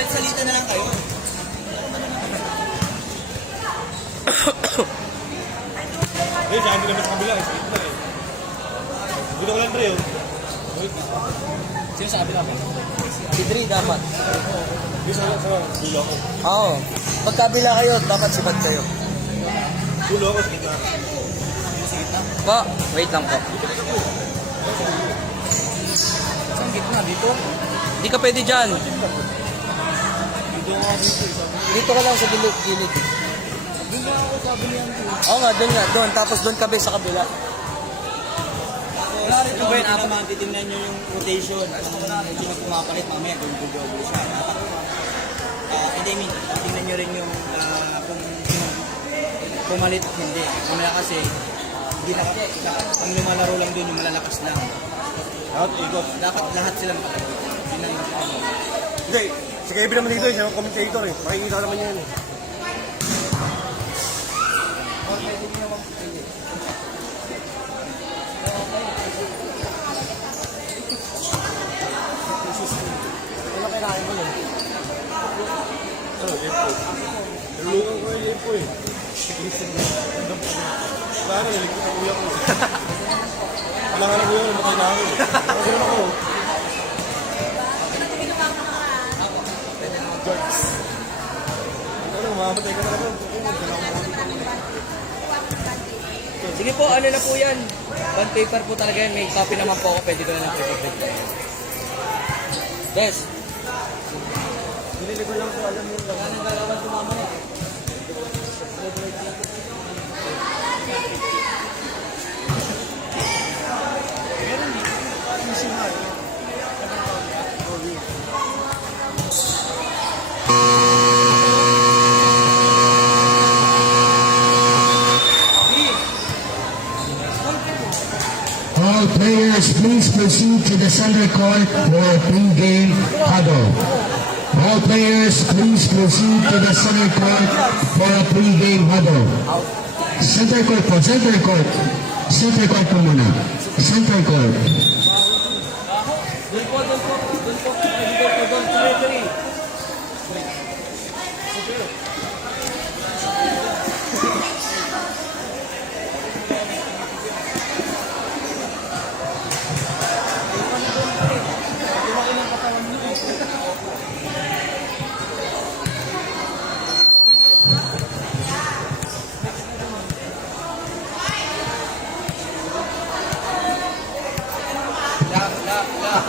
Kahit salita na lang kayo. Eh, saan din naman sa kabila, isipin na eh. Dito ko lang pre, oh. Sino sa kabila mo? Si Dre dapat. Dito sa dulo ako. Oo. Pagkabila kayo, dapat sibat kayo. Dulo ako sa gitna. Po, wait lang po. Saan gitna? Dito? Hindi ka pwede dyan. Dito ako dito. Dito ka lang sa gilid. Doon na ako sabi niyan ko. Oo nga, doon. Tapos doon ka ba sa kabila. Wala rin ba para matitingnan nyo yung rotation kung sino pumapalit mamaya kung gugogo siya. Hindi, I mean, tingnan nyo rin yung kung sino pumalit at hindi. Mamaya kasi, hindi ang lumalaro lang dun yung malalakas lang. Lahat ikot. Dapat lahat sila makapagod. Hindi na yung Hindi, si Kevin naman dito eh, siya yung commentator eh. Makikita naman niya yun eh. Ano kailangan mo yun? Ano, Epo. Nalulukan ko yung Epo eh. Paano, naligpit ang uyak ko. Kailangan ng uyak, namatay na ako eh. Nakagalan ako. Ano, mamamatay ka na ako. Sige po, ano na po yan? Bond paper po talaga yan. May copy naman po ako. Pwede ko na lang print. Yes. Binili ko lang po, alam mo yun lang. Ano galawan ko mamaya? All players, please proceed to the center court for a pre-game huddle. All players, please proceed to the center court for a pre-game huddle. Center court po, center court. Center court po muna. Center court. Doon po. Doon. Referee.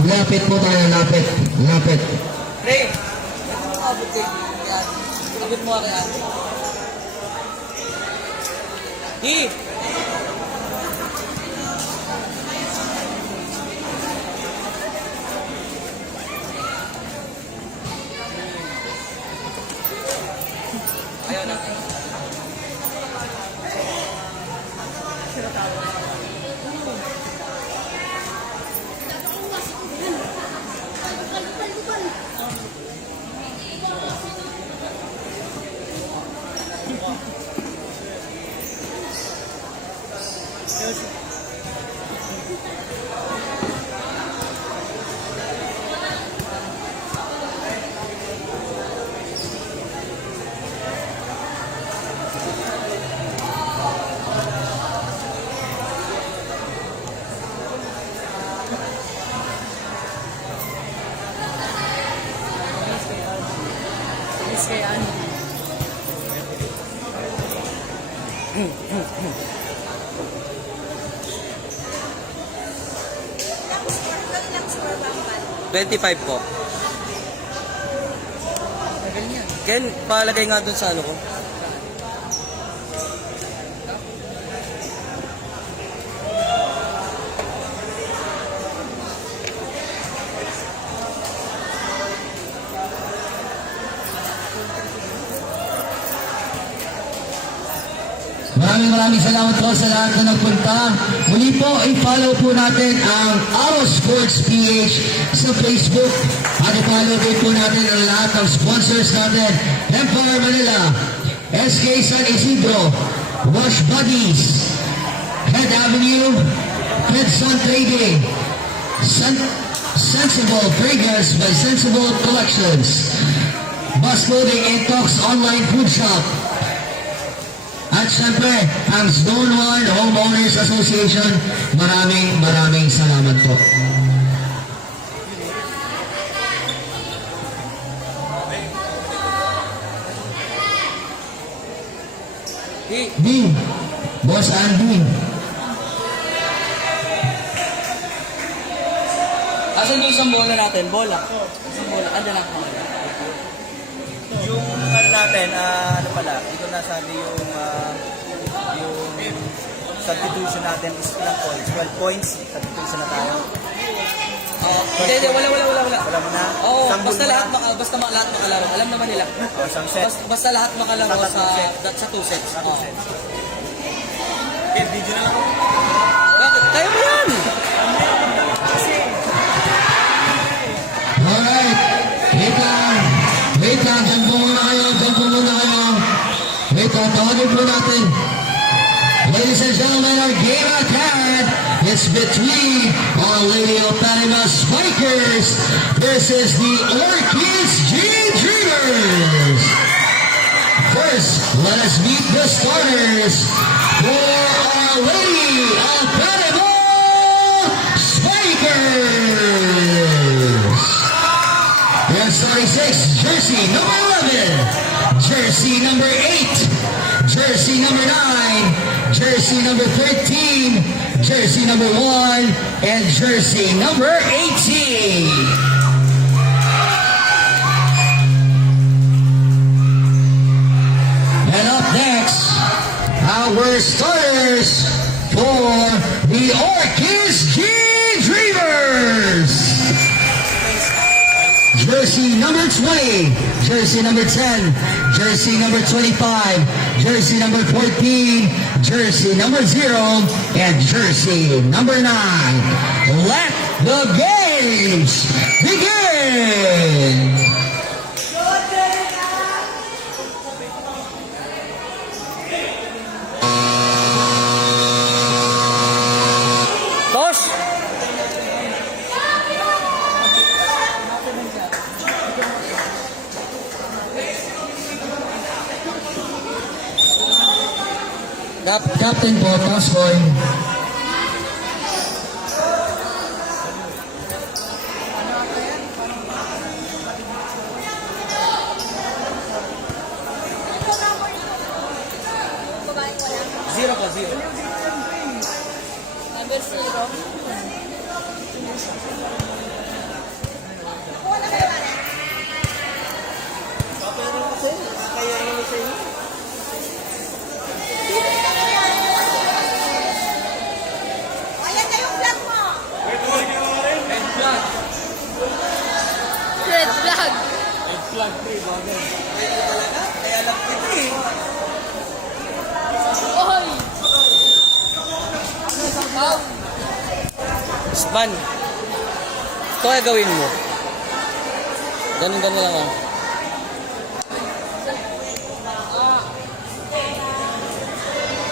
Lapit po tayo, lapit. Lapit. Ray! Ito mo abot kay yan. Abot mo kay Ate. Di! Ayaw na. Kay Andy. $25 po. Ken, palagay nga dun sa ano ko. Maraming salamat po sa lahat na nagpunta. Muli po, i-follow po natin ang Aro Sports PH sa Facebook. At i-follow din po natin ang lahat ng sponsors natin. Empire Manila, SK San Isidro, Wash Buddies, Head Avenue, Pedson Trading, Sensible Fragrance by Sensible Collections, Bus Clothing and Talks Online Food Shop. At syempre, ang Stonewall Homeowners Association, maraming salamat po. B, Boss Andy. Asan yung isang bola natin? Bola. Isang bola. Andyan lang. Yung ano natin, ano pala, ito nasabi yung substitution natin is ilang points? 12 points, substitution na tayo. Hindi, wala. Wala mo na? Oo, Sambul basta mo lahat, na? basta lahat makalaro. Alam naman nila. Isang set. Basta lahat makalaro Sa sa tatlong 2 sets. Sa Oo. set. Okay, video na lang ako. Bakit? Kaya mo yan! Alright. Wait lang. Diyan po muna kayo. Wait lang. Tawagin po natin. Ladies and gentlemen, our game at hand is between Our Lady of Panama Spikers versus the Orchids G Dreamers. First, let us meet the starters for Our Lady of Panama Spikers. And starting 6, jersey number 11, jersey number 8, jersey number 9, jersey number 13, jersey number 1, and jersey number 18. And up next, our starters for the Orchids G Dreamers. Jersey number 20, jersey number 10, jersey number 25, jersey number 14, jersey number 0, and jersey number 9. Let the games begin! Tosh! Captain po, toss coin. Zero po, zero. Number 0. Ayan na yung vlog mo. Red flag. Kaya lang ito eh. Oy! Man, ito kaya gawin mo. Ganun lang ah.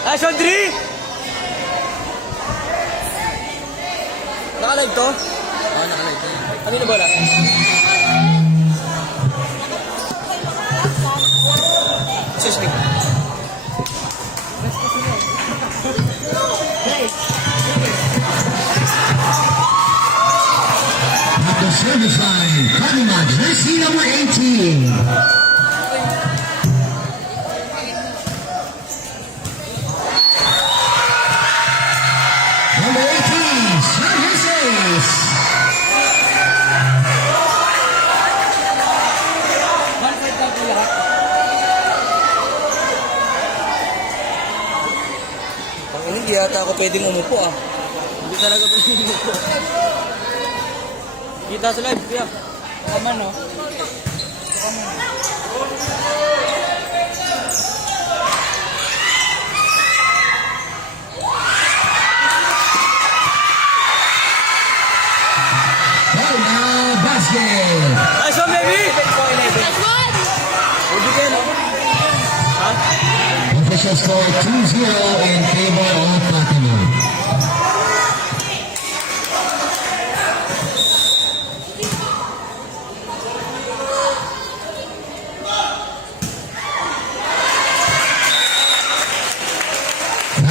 Action 3! Naka-live to? Oo, naka-live. Kami na bola. Excuse me. At the service line, Panama, jersey number 18. Number 18, services. One side lang po lahat. Hindi yata ako pwedeng umupo ah. Hindi talaga pwedeng umupo. Kita sa live, kuya. Kaman no? Panama basket. Nice one, baby! That's one! Ubi kayo, no? Ha? Official score 2-0 in favor of Fatima.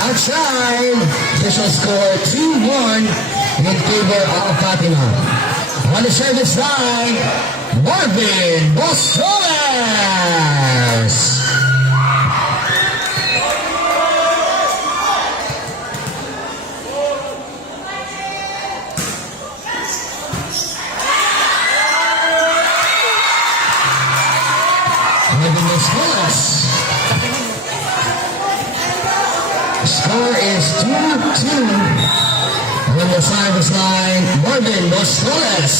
Outside, official score 2-1 in favor of Fatima. On the service line, Marvin Bostoles. Marvin Bostoles. Score is 2-2. On the service line, Marvin Bostoles.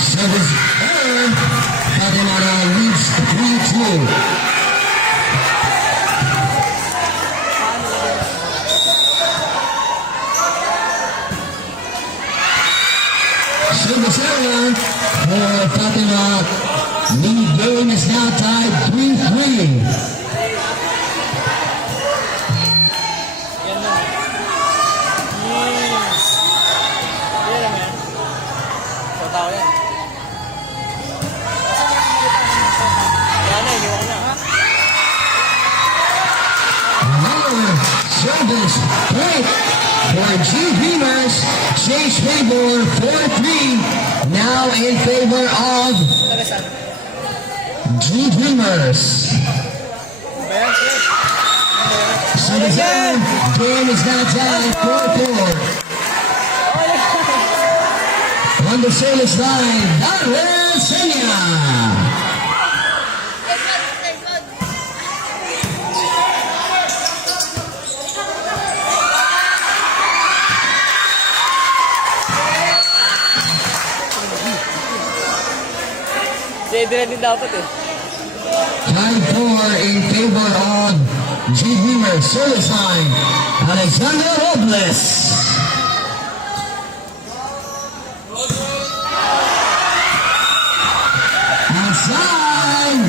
Service error. Fatima leads 3-2. Service error for Fatima. Lead game is now tied 3-3. Yan na. Yes. Yan lang yan. Sa tao yan. Yan na, iniwan ko na. Another service point for G Dreamers. Chase Favor 4-3. Now in favor of Tagasan. G Dreamers. Ba yan? So the game is now tied 4-4. On the service line, Darrell Senya. Dede din dapat eh. Tied 4 in favor of G Dreamers. Service line, Alexander Robles. Outside.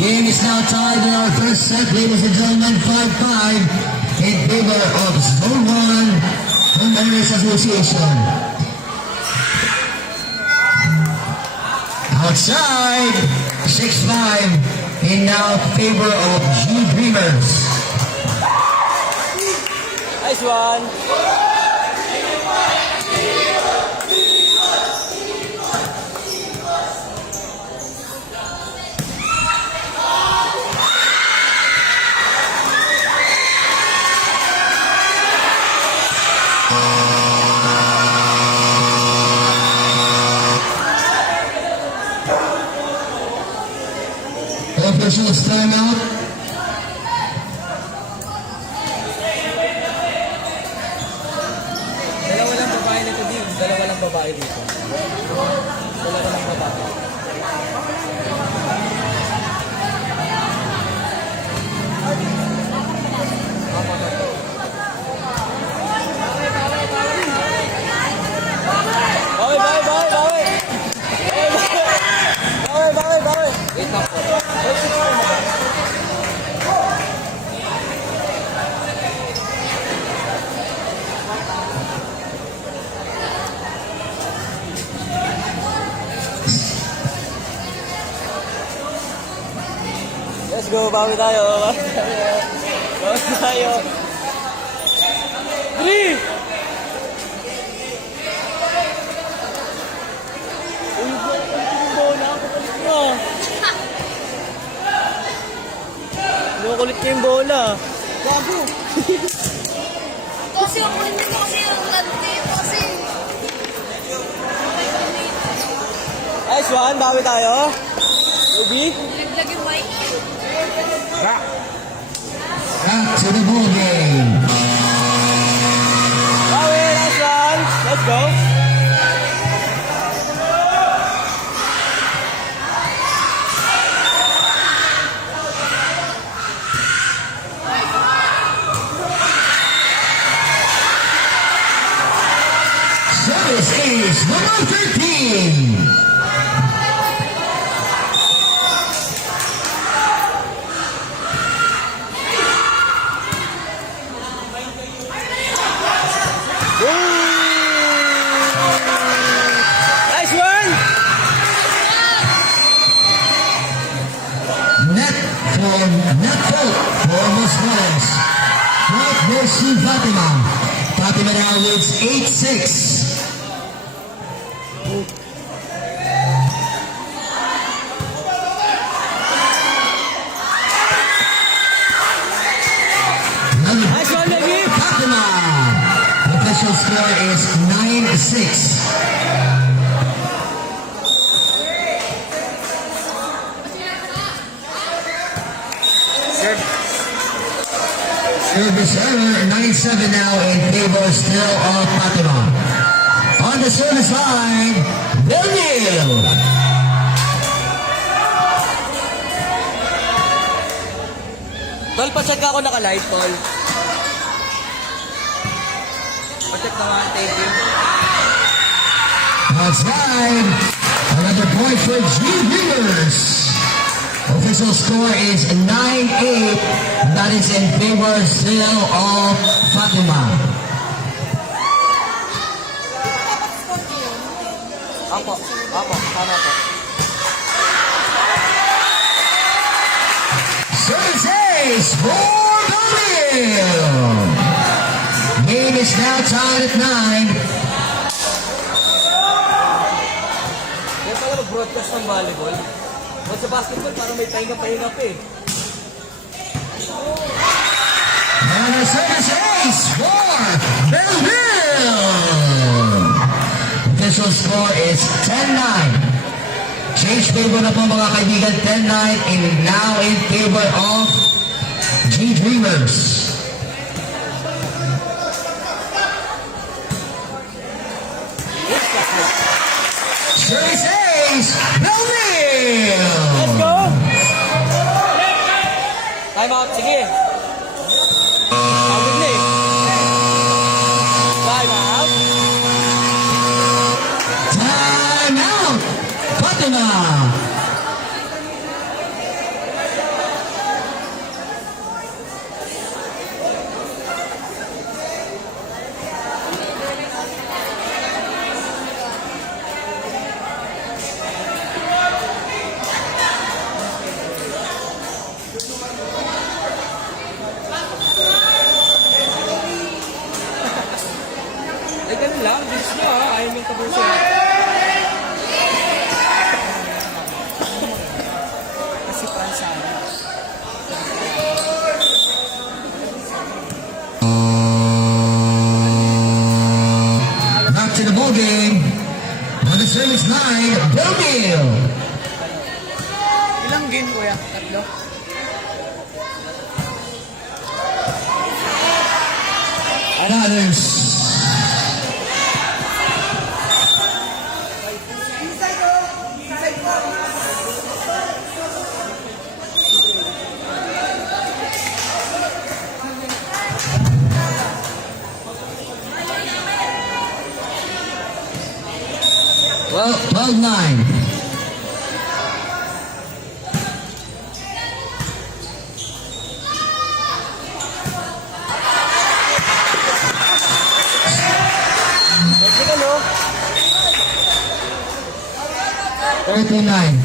Game is now tied in our first set, ladies and gentlemen, 5-5 in favor of Zone 1 Homeowners Association. Outside, 6-5 in now favor of G Dreamers. Nice one. Officials timeout. Dalawa lang babae nito dito. Dalawa lang babae dito. Dalawa lang babae. Bawi, bawi, bawi, bawi. Bawi, bawi, bawi. Wait lang po. Let's go, bawi tayo. Bawi tayo. Bawi tayo. 3! Uy, yung bola. Kukulit mo. Kukulit niya yung bola. Gago. Kasi ang kulit mo kasi yung lante kasi. Nice one, bawi tayo. Ruby. Laglag yung mic. Back to the ball game. Bawi, nice one. Let's go. Service is number 13. Nice one. goes to Fatima. Fatima now leads 8-6. Nice one, Nagib! Fatima. The official score is 9-6. Service error, 9-7 now in favor still of Fatima. On the service line, Belmil. Tol, pacheck ako naka-live, Tol. Pacheck naman, thank you. Outside, another point for G Rivers. Official score is 9-8. That is in favor still of Fatima. Apo, tama po. Service ace for Belmil. Game is now tied at 9. Kaya pala mag-broadcast ng volleyball. Pag sa basketball, parang may pahinga-pahinga pa eh. And a service ace for Belmil. Official score is 10-9. Change favor na po mga kaibigan, 10-9 and now in favor of G Dreamers. Service ace, Belmil. Let's go! Time out, sige. Tawag na eh. Time out. Time out, Fatima. Eh, ganun lang. Diyos nyo ha. Ayaw yung kaburso. Kasi para sa akin. Back to the ball game. On the service line, Belmil. Ilang game, kuya? Tatlo? Others. Well, 12-9. Sige, no? 39.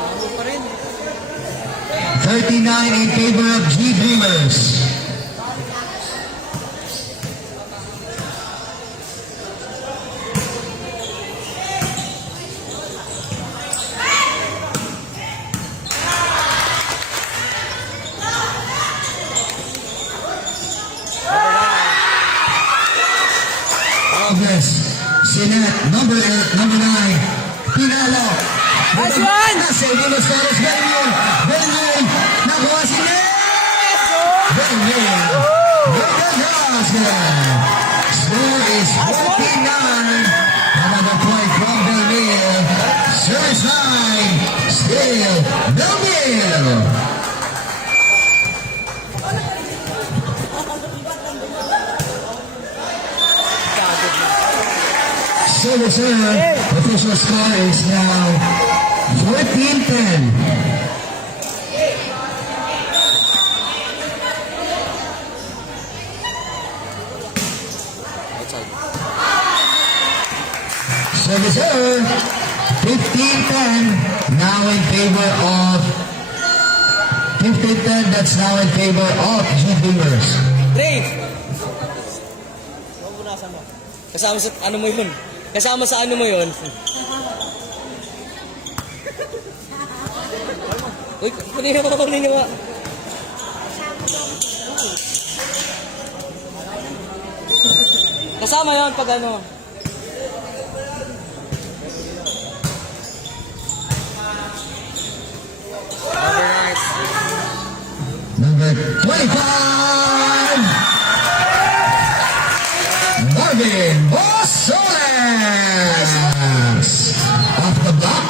Ano pa rin? 39 in favor of G Dreamers. Progress. Sinet, number 9. Pinalo. Nice one! Nasa Ibulos Carlos Belmil. Belmil. Nakuha si Net. Belmil. With the basket. Score is 49. Another point from Belmil. Service line. Still Belmil. Service error. Official score is now 14-10. Service error. 15-10. now in favor of 15-10, that's now in favor of G-Dreamers. Dre! Kasama sa ano mo yun? Kasama sa ano mo yun? Uy, kunin mo. Kasama yun pag ano. Number 25, Marvin Bosoles. Off the block.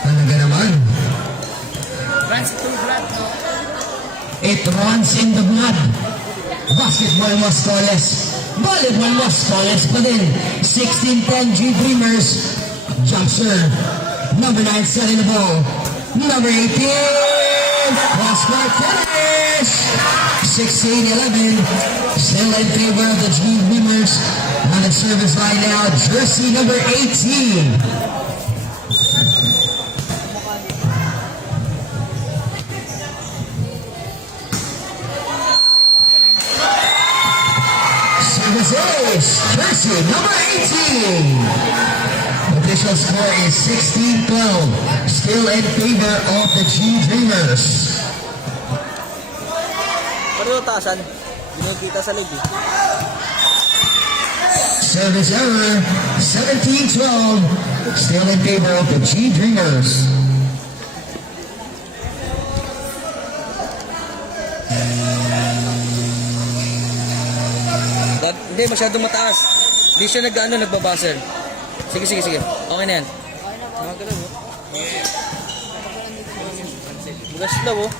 Talaga naman. It runs in the blood. Basketball Mostoles. Volleyball Mostoles pa din. 16-10 G-Dreamers. Jump serve. Number 9 setting the ball. Number 18. Cross-court finish. 16-11. Still in favor of the G-Dreamers. On the service line now, jersey number 18. Services, jersey number 18. Official score is 16-12. Still in favor of the G-Dreamers. Ano yung taasan? Binigkita sa leg eh. Service error, 17-12. Still in favor of the G-Dreamers. Hindi, masyadong mataas. Hindi siya nagbabuzzer. Sige. Okay na yan. Magalaw oh. Bugas daw oh.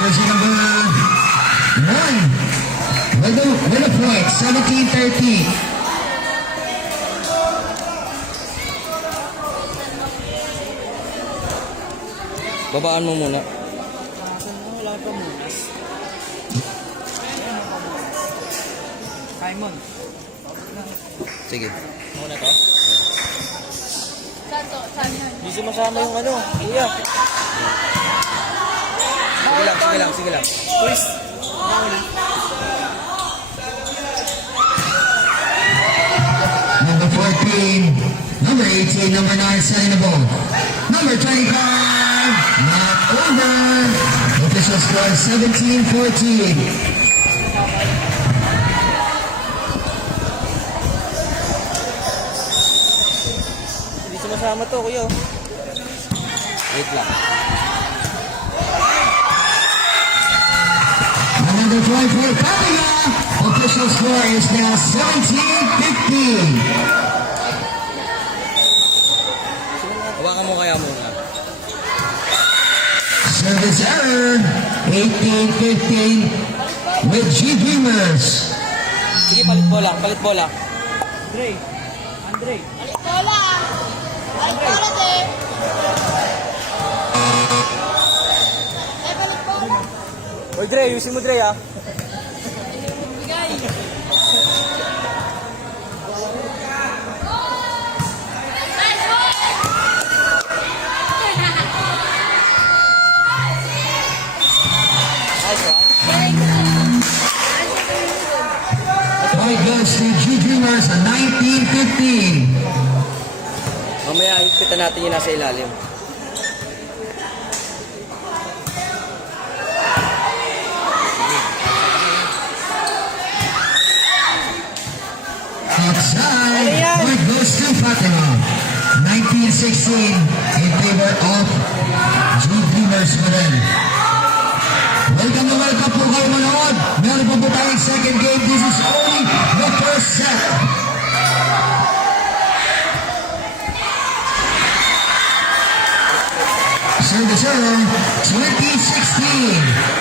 Jersey number 9. With a point, 17-13. Babaan mo muna. Sige. Ako na to? Saan? Hindi sumasama yung ano. Kuya. Sige lang. Please. Number 14, number 18, number 9 setting the ball. Number 25, not over. Official score 17-14. Hindi sumasama to, kuya. Wait lang. Another try for Pavia. Official score is now 17-15. Hawakan mo kaya muna. Service error, 18-15 with G-Dreamers. Sige, palit bola. Bola! Ay, bola din! Balik bola! Oy, Dre, ayusin mo, Dre, ah. Bigay! Point goes to G-Dreamers, 19-15. Mamaya, higpitan natin yung nasa ilalim. Outside, point goes to Fatima. 19-16 in favor of G-Dreamers pa rin. Welcome na welcome po kayo manood. Meron pa po tayong second game. This is only the first set. Service error, 20-16.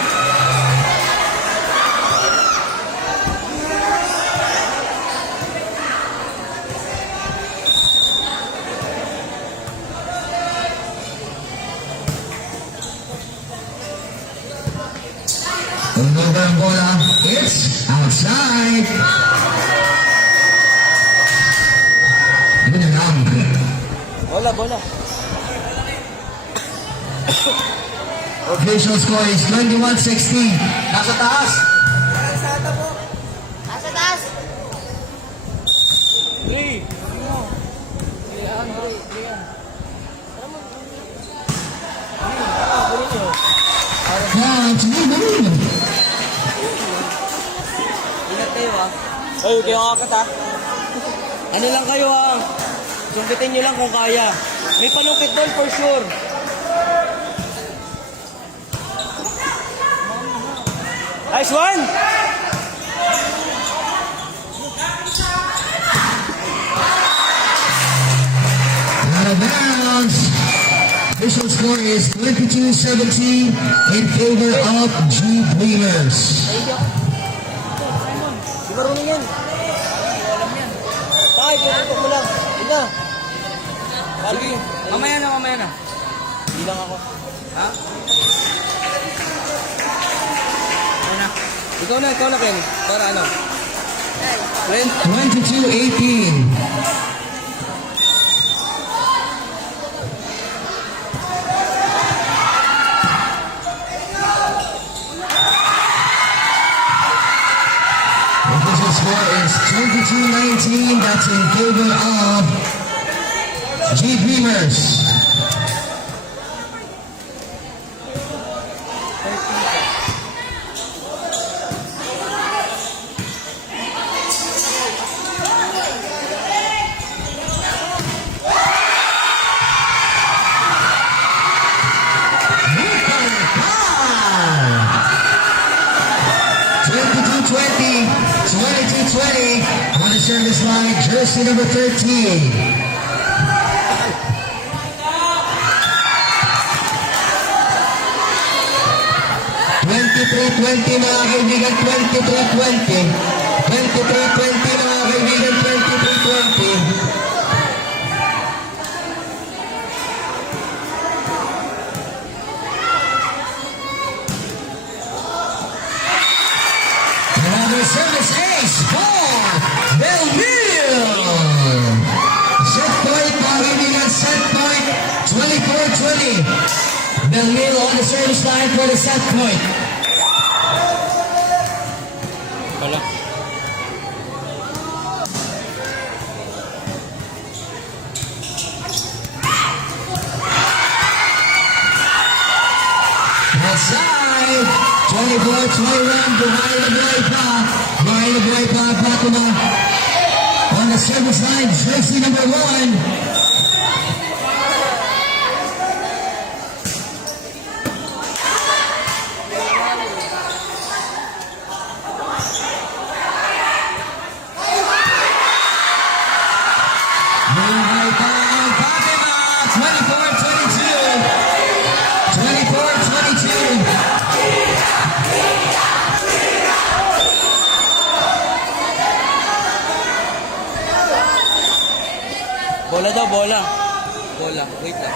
Over ang bola, it's outside. Yun na lang. Bola, bola. Official score is 21-16. Nasa taas. Nasa taas. 3. Count, Liverpool. Ingat kayo ah. Ay, huwag kayong kakat ha. Ano lang kayo ah. Sumpitin nyo lang kung kaya. May panungkit doon for sure. Nice one! Out of bounds. Official score is 22-17 in favor of G Dreamers. Di marunong yan. Tay, pupuntok mo lang. Yun na. Sige. Mamaya na, mamaya na. Hindi lang ako. Ha? Ano na? Ikaw na, Ken. Para ano? Friend? 22-18. Official score is 22-19. That's in favor of G Dreamers. On the service line, jersey number 13. $23-20 mga kaibigan, 23-20. 23-20 mga kaibigan, 23-20. Another service ace for Belmille. Set point, mga kaibigan, set point, 24-20. Belmille on the service line for the set point. Wala. Outside, 24-21, behind the boy pa. Behind the boy pa, Fatima. On the service line, jersey number 1. Bola daw, bola. Bola, wait lang.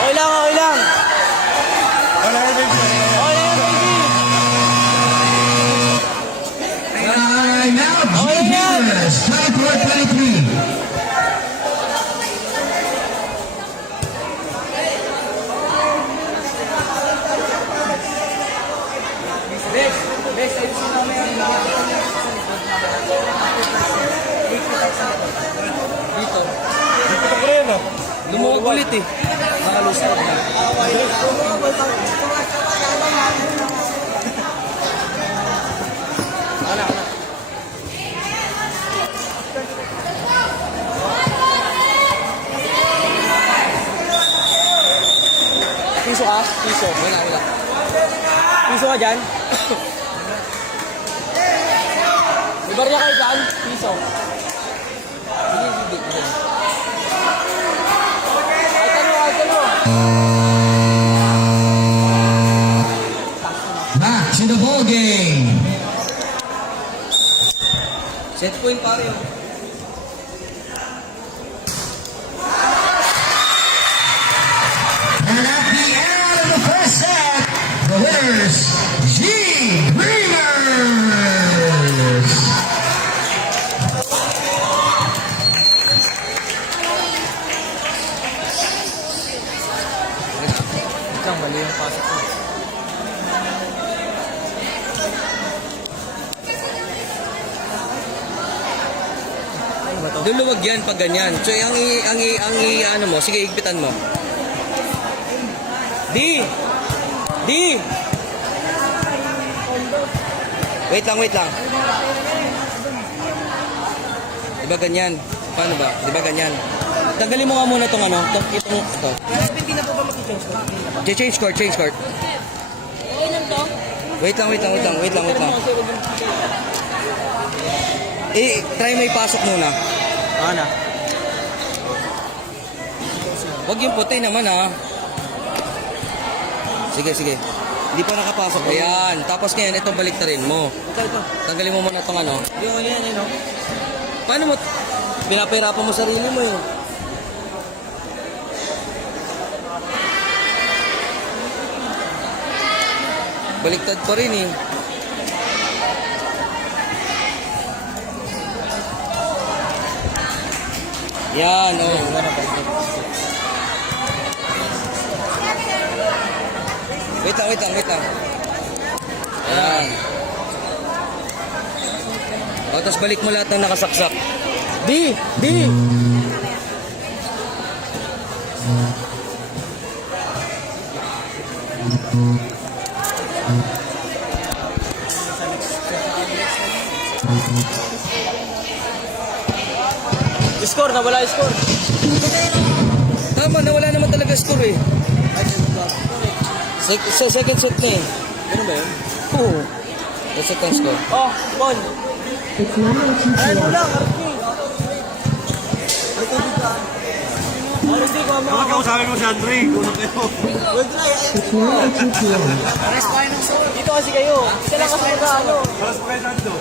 Okay lang, okay lang. Wala na, baby. Now, G Dreamers, 24-23. Bes, ayusin namin yung dito. Dito ko rin ah. Lumuwag ulit eh. Nakalusot na. Ana. Piso ka? Piso. Wala. Piso ka dyan? May barya kayo dyan? Piso. Hindi. Ay, tanong. to the ball game. Set point pare oh. And at the end of the first set, the winners, G-Dreamers. Isang mali yung pasok ko. Duluwag yan pag ganyan. So, ano mo, sige, higpitan mo. D! Wait lang. Diba ganyan? Paano ba? Diba ganyan? Tanggalin mo nga muna itong ano. Itong. Hindi na po ba mag-change ko? Change court. Okay lang to? Wait lang. Try mo ipasok muna. Ano? Huwag yung puti naman ha. Sige. Hindi pa nakapasok. Ayan. Tapos ngayon, ito baliktarin mo. Ito. Tanggalin mo muna itong ano. Yung yan, no? Paano mo? Pinapahirapan mo sarili mo eh. Baliktad pa rin eh. Yan, oh. Wait lang. Yan. O, tapos balik mo lahat ng nakasaksak. D! Score, nawala yung score. Tama, nawala naman talaga score eh. Sa second set na eh. Ano ba yun? Oo. Sa second score. Oh, Bon. Ano lang, Arki. Kapag kausapin mo si Andre, kulang kayo. Dito kasi kayo. Isa lang kasi ano. Para sa kaya Sando.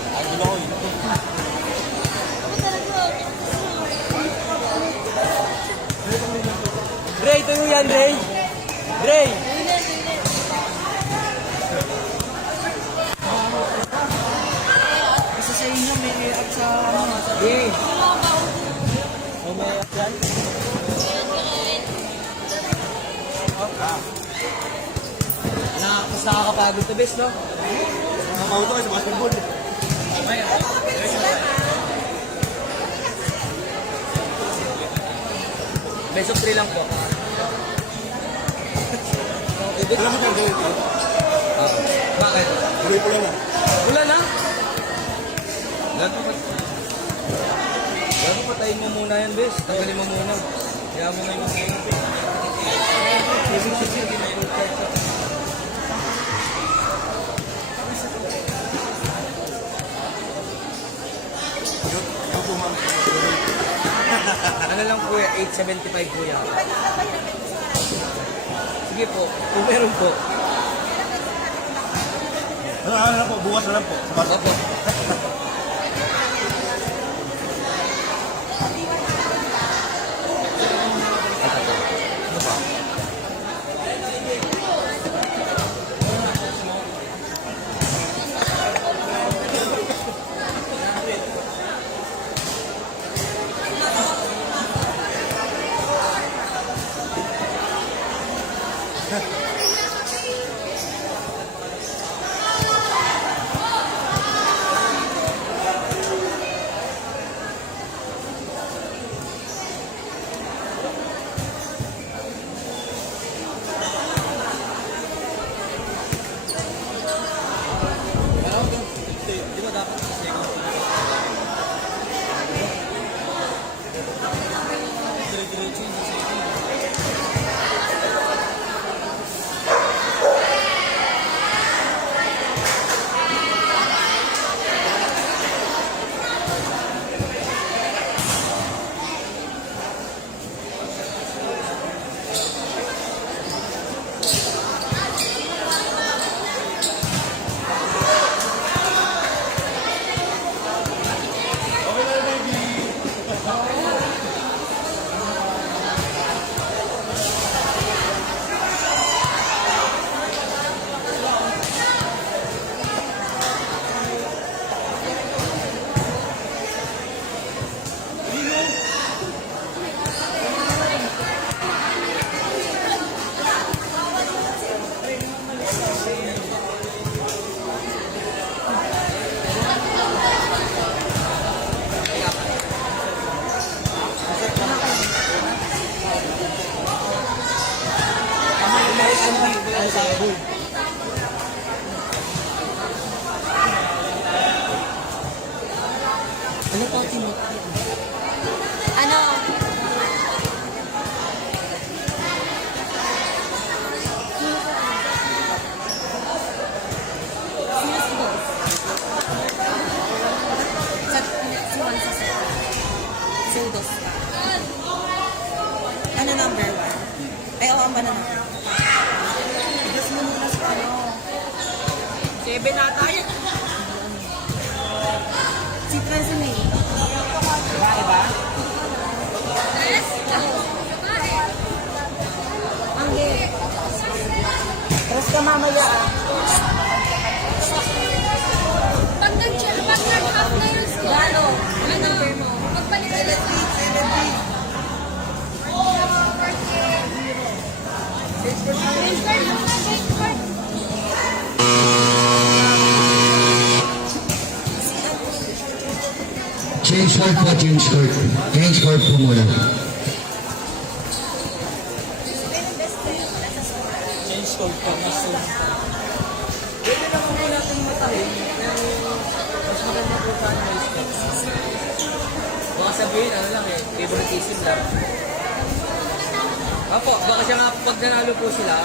Dre, ito yung yan, Dre. Dre. Isa sa inyo, may react sa ano. Dre. May react yan? Mas nakakapagod to, bes, no? Nakakauto kayo sa basketball. Best of 3 lang po. Alam mo kung gawin ko? Bakit? Gawin ko lang na. Wala na? Gago patayin mo muna yan, bes. Tanggalin mo muna. Kaya mo ngayon mga Ano lang kuya, 875 kuya. Sige po, kung meron po. Ano lang po, bukas na lang po. Sa basketball. Opo. Ano ba? ang banana. Igas mo muna sa ano. 7 na tayo. Si Tresemme. Iba? Tres ka mamaya ah. Pag nag-half na yung score, ano, magpalit sila Change court po, change court. Change court po muna. Change code ka na soon. Pwede lang po natin matahin, pero mas maganda po sana may steps. Baka sabihin, ano lang eh, favoritism lang. Apo, baka siya nga pag nanalo po sila,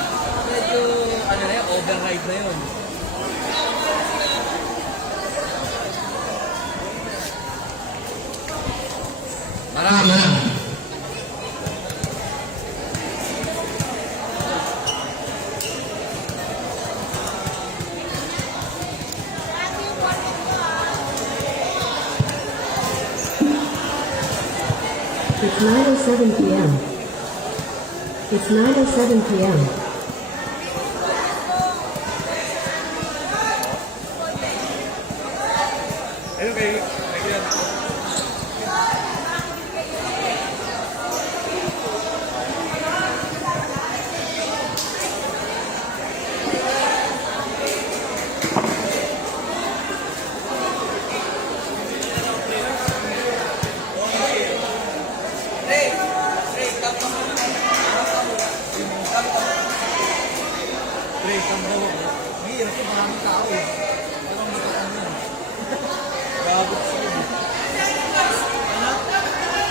medyo, ano na yun, override na yun. Marami. It's 9:07 p.m. It's 9:07 p.m. Ayun kay yan. Pre, kambo mo. Mahirap po, maraming tao eh. Pero magkakano yun. Gabot sila eh.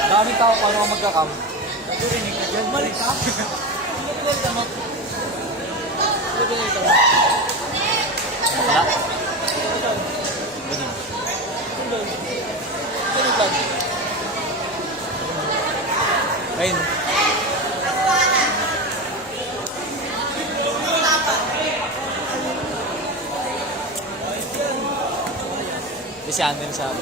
Daming tao, paano ka magkakam? Nagurinig ka dyan. Mali ka? Ano pinalita mo? Ano pinalita mo? Wala? Ayun. Si Ander sabi.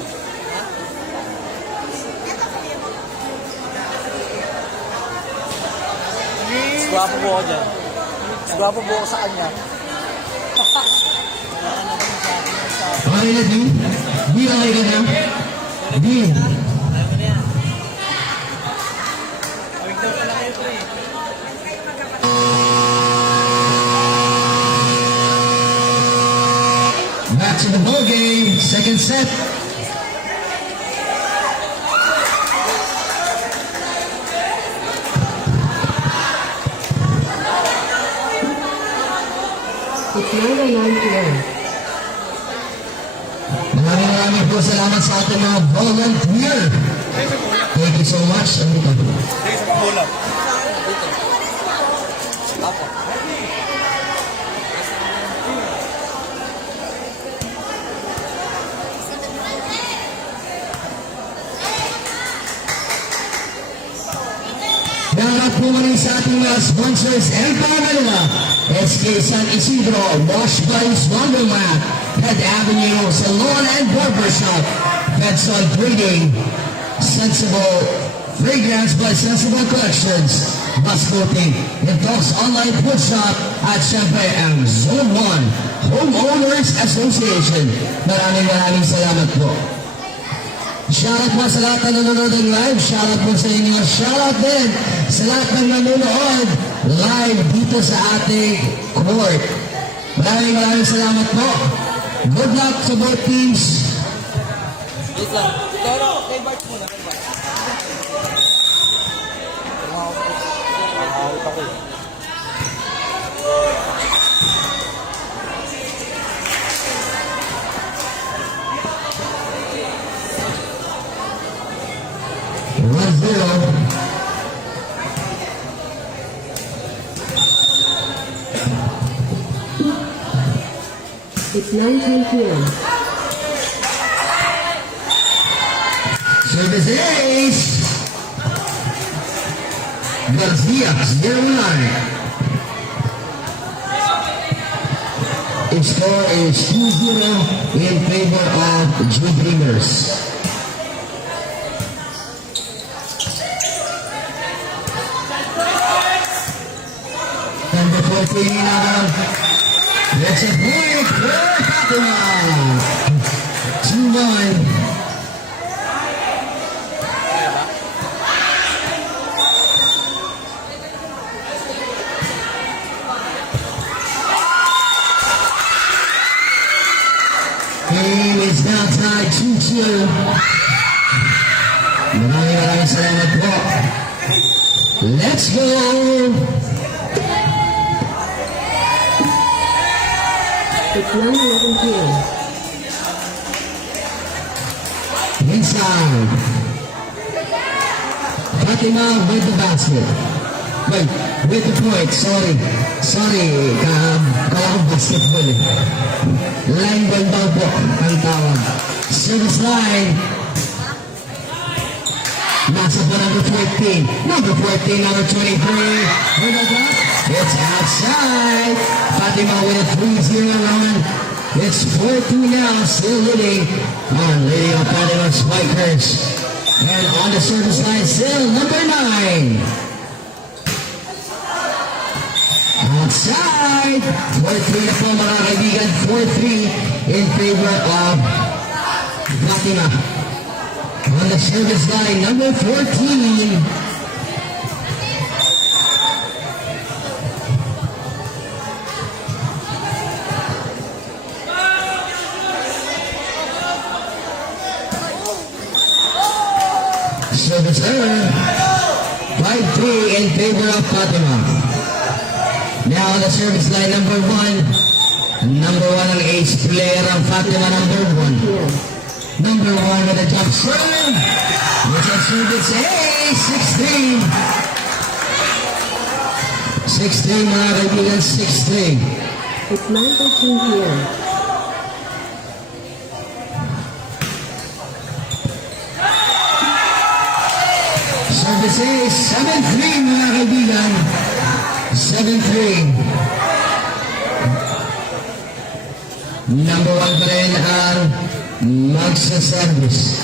Swapo po ako dyan. Swapo po ako sa kanya. Okay na, D? D, okay ka na? D. Back to the ball game. Second set. It's 9:09 p.m. Maraming po salamat sa ating mga volunteer. Thank you so much. Ano ito? Sige, sa bola. Apo. Dapat po muli sa ating mga sponsors and Manila, SK San Isidro, Wash Buns Wonderland, Head Avenue, Salon and Barbershop, Pedsol Breeding, Sensible Fragrance by Sensible Collections, Bus Boating, The Dogs Online Food Shop, at syempre ang Zone 1 Homeowners Association. Maraming salamat po. Shoutout po sa lahat ng nanonood ng live. Shoutout po sa inyo. Shoutout din sa lahat ng nanonood live dito sa ating court. Maraming salamat po. Good luck sa both teams. Wait lang. Pero kay Bart muna. Kay Bart. Out ako eh. It's 9:10 p.m. Service ace. Garcia, 0-9. score is 2-0 in favor of Drew Dreamers. Number 14 now. That's a point for Fatima. 2-1. Game is now tied 2-2. Maraming salamat po. Let's go! It's 9:11 p.m. Inside. Fatima with the basket. Wait, with the point. Sorry. Kala ko basketball eh. Line ball daw po ang tawag. Service line. Nasa po number 14. Number 14, number 23. Where the drop? It's outside. Fatima with a 3-0 run. It's 4-2 now, still leading on Fatima Spikers. And on the service line, still number 9. Outside. 4-3 na po mga kaibigan. 4-3 in favor of Fatima. On the service line, number 14. Service error. 5-3 in favor of Fatima. Now on the service line, number 1. Number 1 ang ace player of Fatima, number 1. p.m. Number 1 with a jump serve. It's a service ace. 6-3. 6-3 mga kaibigan, 6-3. It's 9:13 p.m. Service ace. 7-3 mga kaibigan. 7-3. Number 1 pa rin ang magsa-service.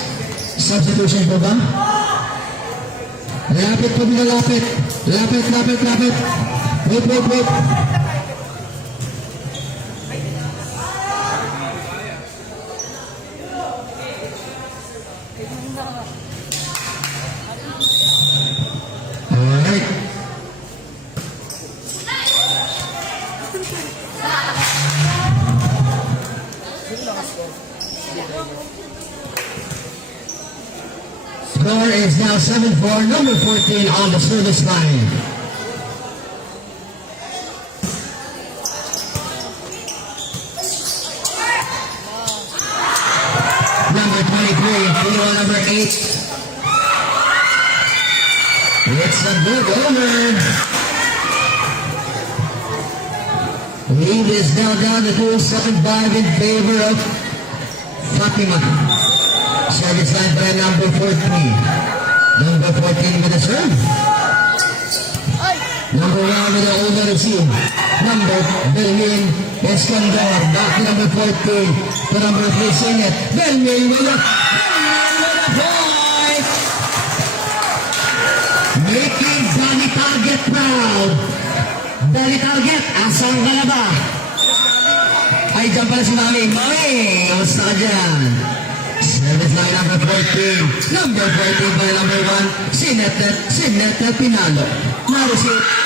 Substitution po ba? Lapit po nila, lapit. Lapit. Wait. Alright. Score is now 7-4, number 14 on the service line. Number 23, follow number 8. It's a good over. Lead is now down to 2-7-5 in favor of Fatima. Service line by number 14. Number 14 with a serve. Number 1 with the over receive. Number Belmin Escondor. Back to number 14. To number 3 Sinet. Belmin with a point. Making Danny Target proud. Danny Target, asang ka na ba? Ay, dyan pala si Mami. Mami, kamusta ka dyan? Service line number 14. Number 14 by number 1. Sinet Pinalo. Na-receive.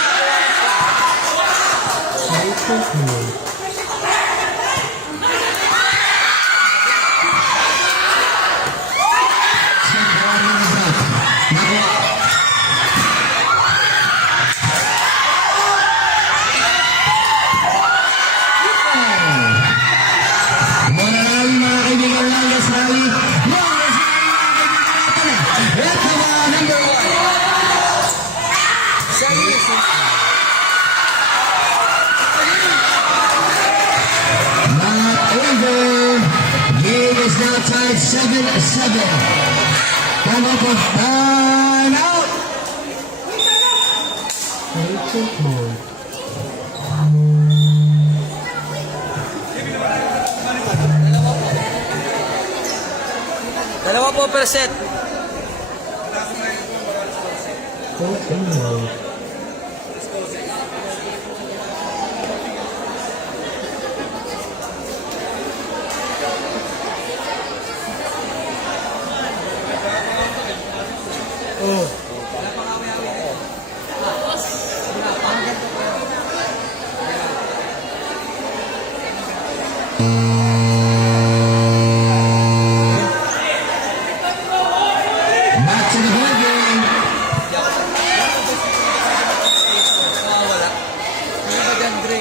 Is now tied 7-7. Come up with time out. po per set. 49. Back to the ball game. Wala. Ano ba dyan, Dre?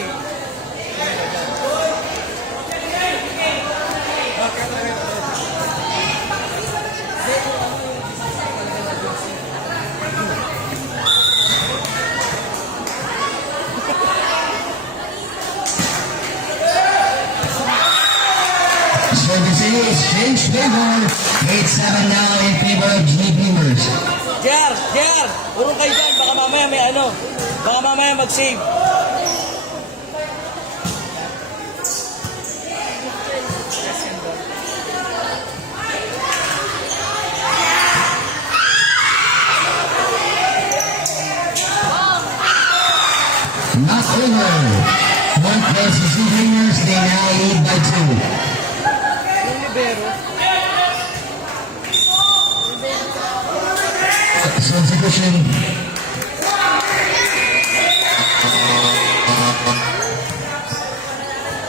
Services change favor. 8-7 now in favor of G Beamers. JR! Urong kayo dyan, baka mamaya may ano. Baka mamaya mag-save. Not over. One place to G Beamers. They now lead by 2. Substitution.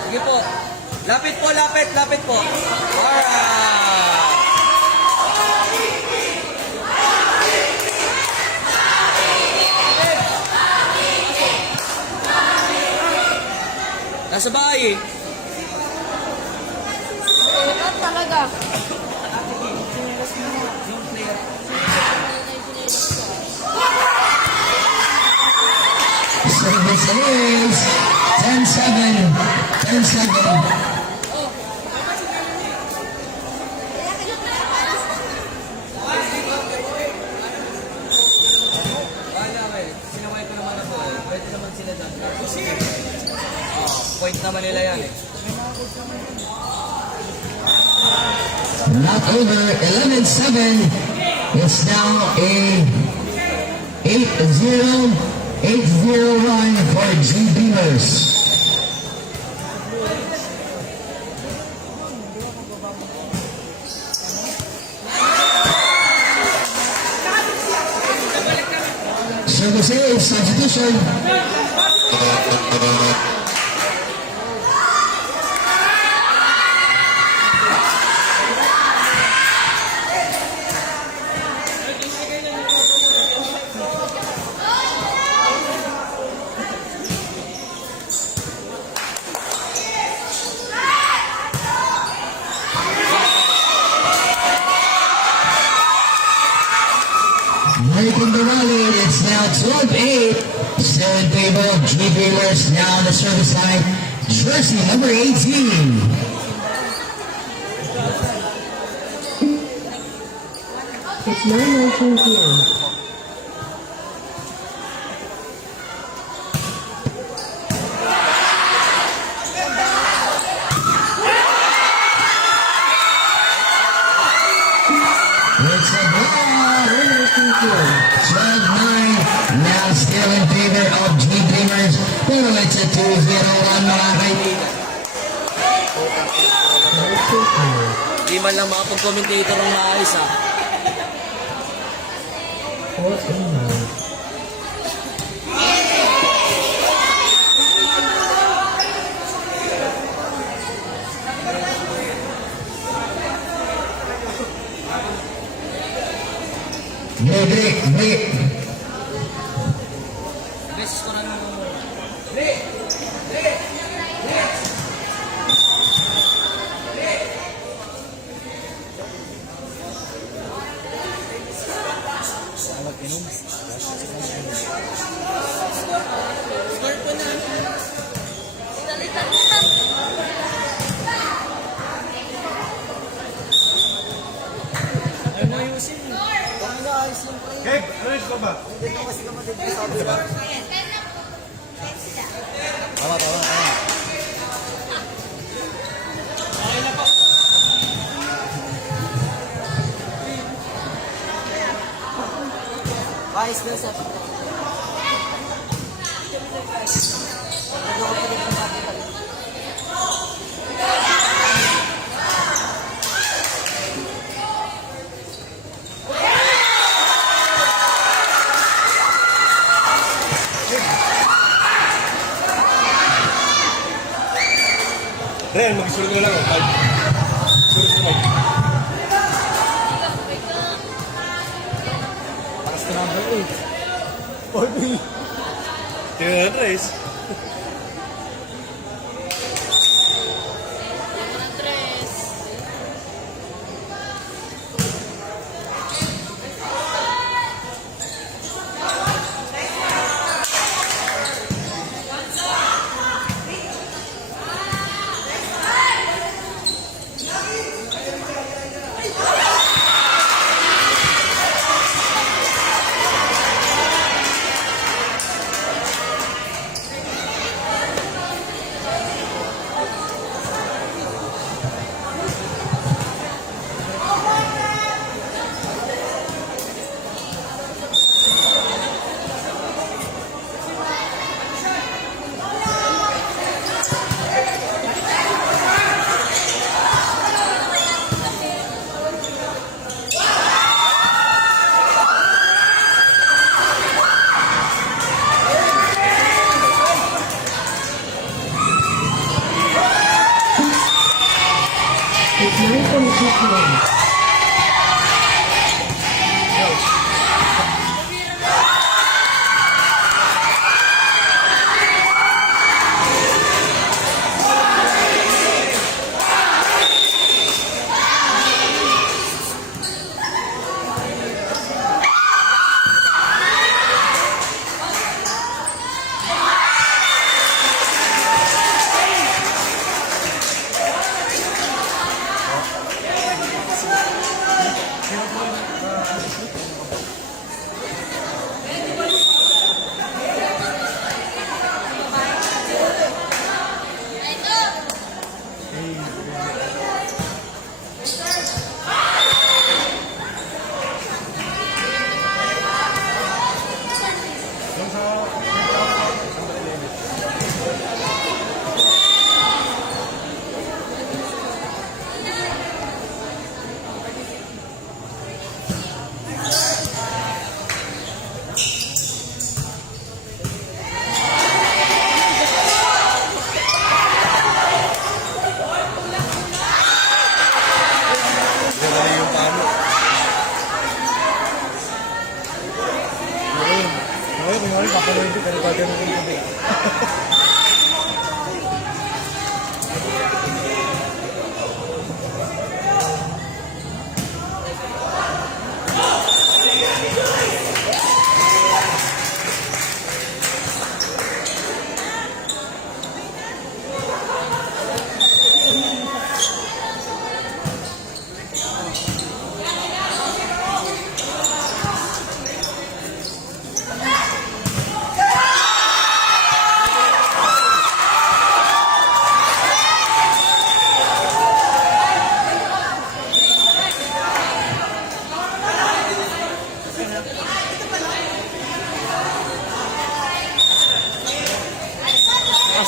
Sige po. Lapit po. Alright. Nasa bahay eh. Wala talaga. Service is 10-7. 10-7. Sinaway ko naman ako. Pwede naman sila dyan. Point naman nila yan eh. Not over. 11-7. It's now a 8-0 run for G Beamers. Services substitution. Breaking the rally, it's now 12-8. Still in favor of G Beamers. Now on the service line, jersey number 18. It's 9:19 p.m. It's a ball. 9:19 p.m. 12-9. Now still in favor of G Beamers. Pero it's a 2-0 run mga kaibigan. 9:05. Di man lang makapag-commentator ng maayos ah. 4:09. Break. Beses ko na naman. Kev, ano ka ba? Ayos na sa Ren, mag-isulog na lang. Sunod-sunod. Paras ka number 8. Tingnan na, Trace. It's 9:22 p.m. Kunwari, papanood ko, pero gagawin ko yung gabi.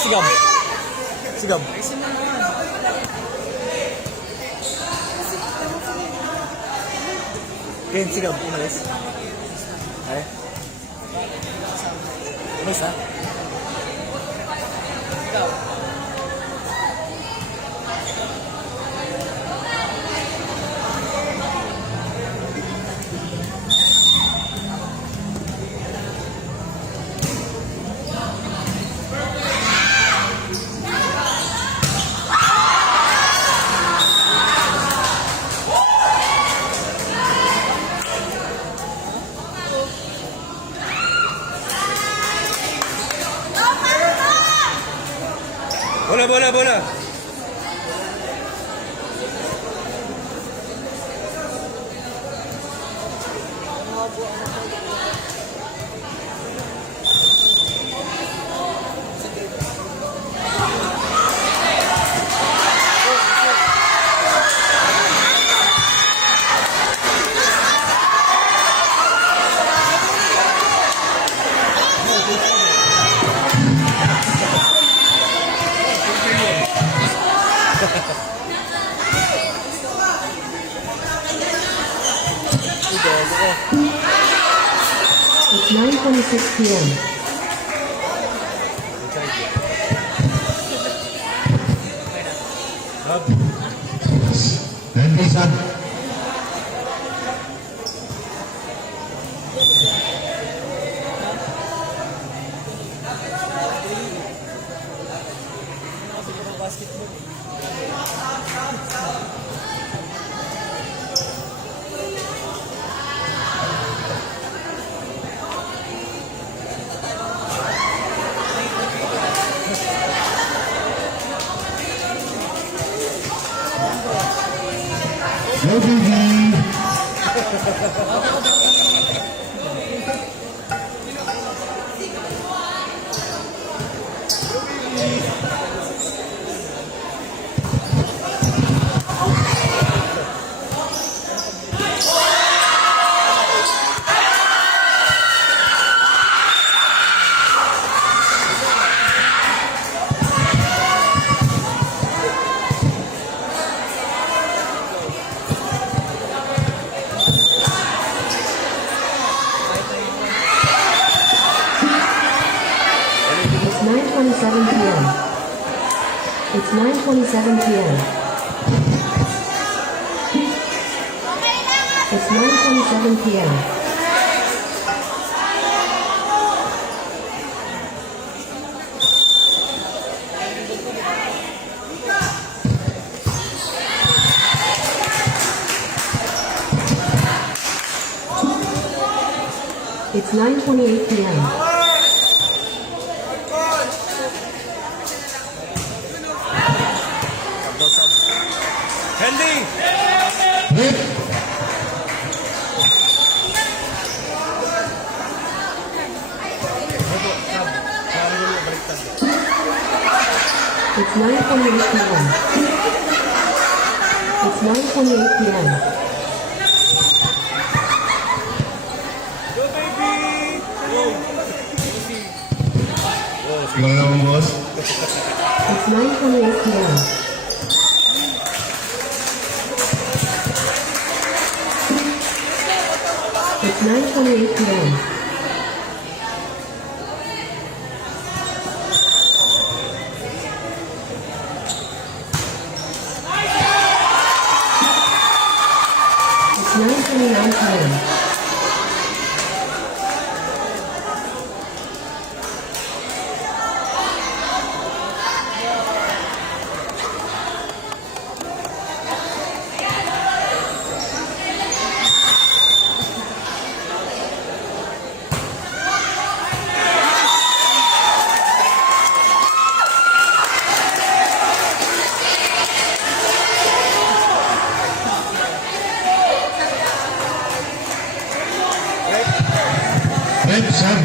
Sigab. Sigab. Ken, sigab. Umalis. Ay. Umalis ha? Sigab. Bola. 9:26 p.m. Ready, sir? Ready, game. It's 9:27 p.m. It's 9:27 p.m. It's 9:27 p.m. It's 9:28 p.m. Hendy! Hit. It's 9:28 p.m. It's 9:28 p.m. Wala naman, boss. It's 9:28 p.m. It's 9:28 p.m. It's 9:29 p.m. Red, sir.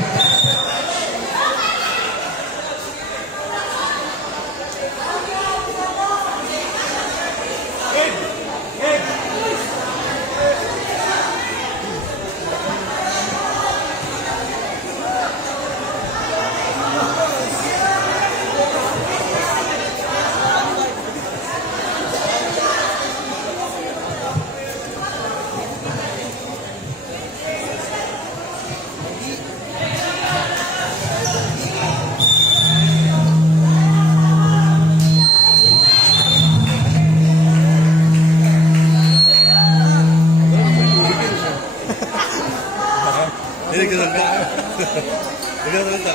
Hindi ka salita. Hindi ka salita.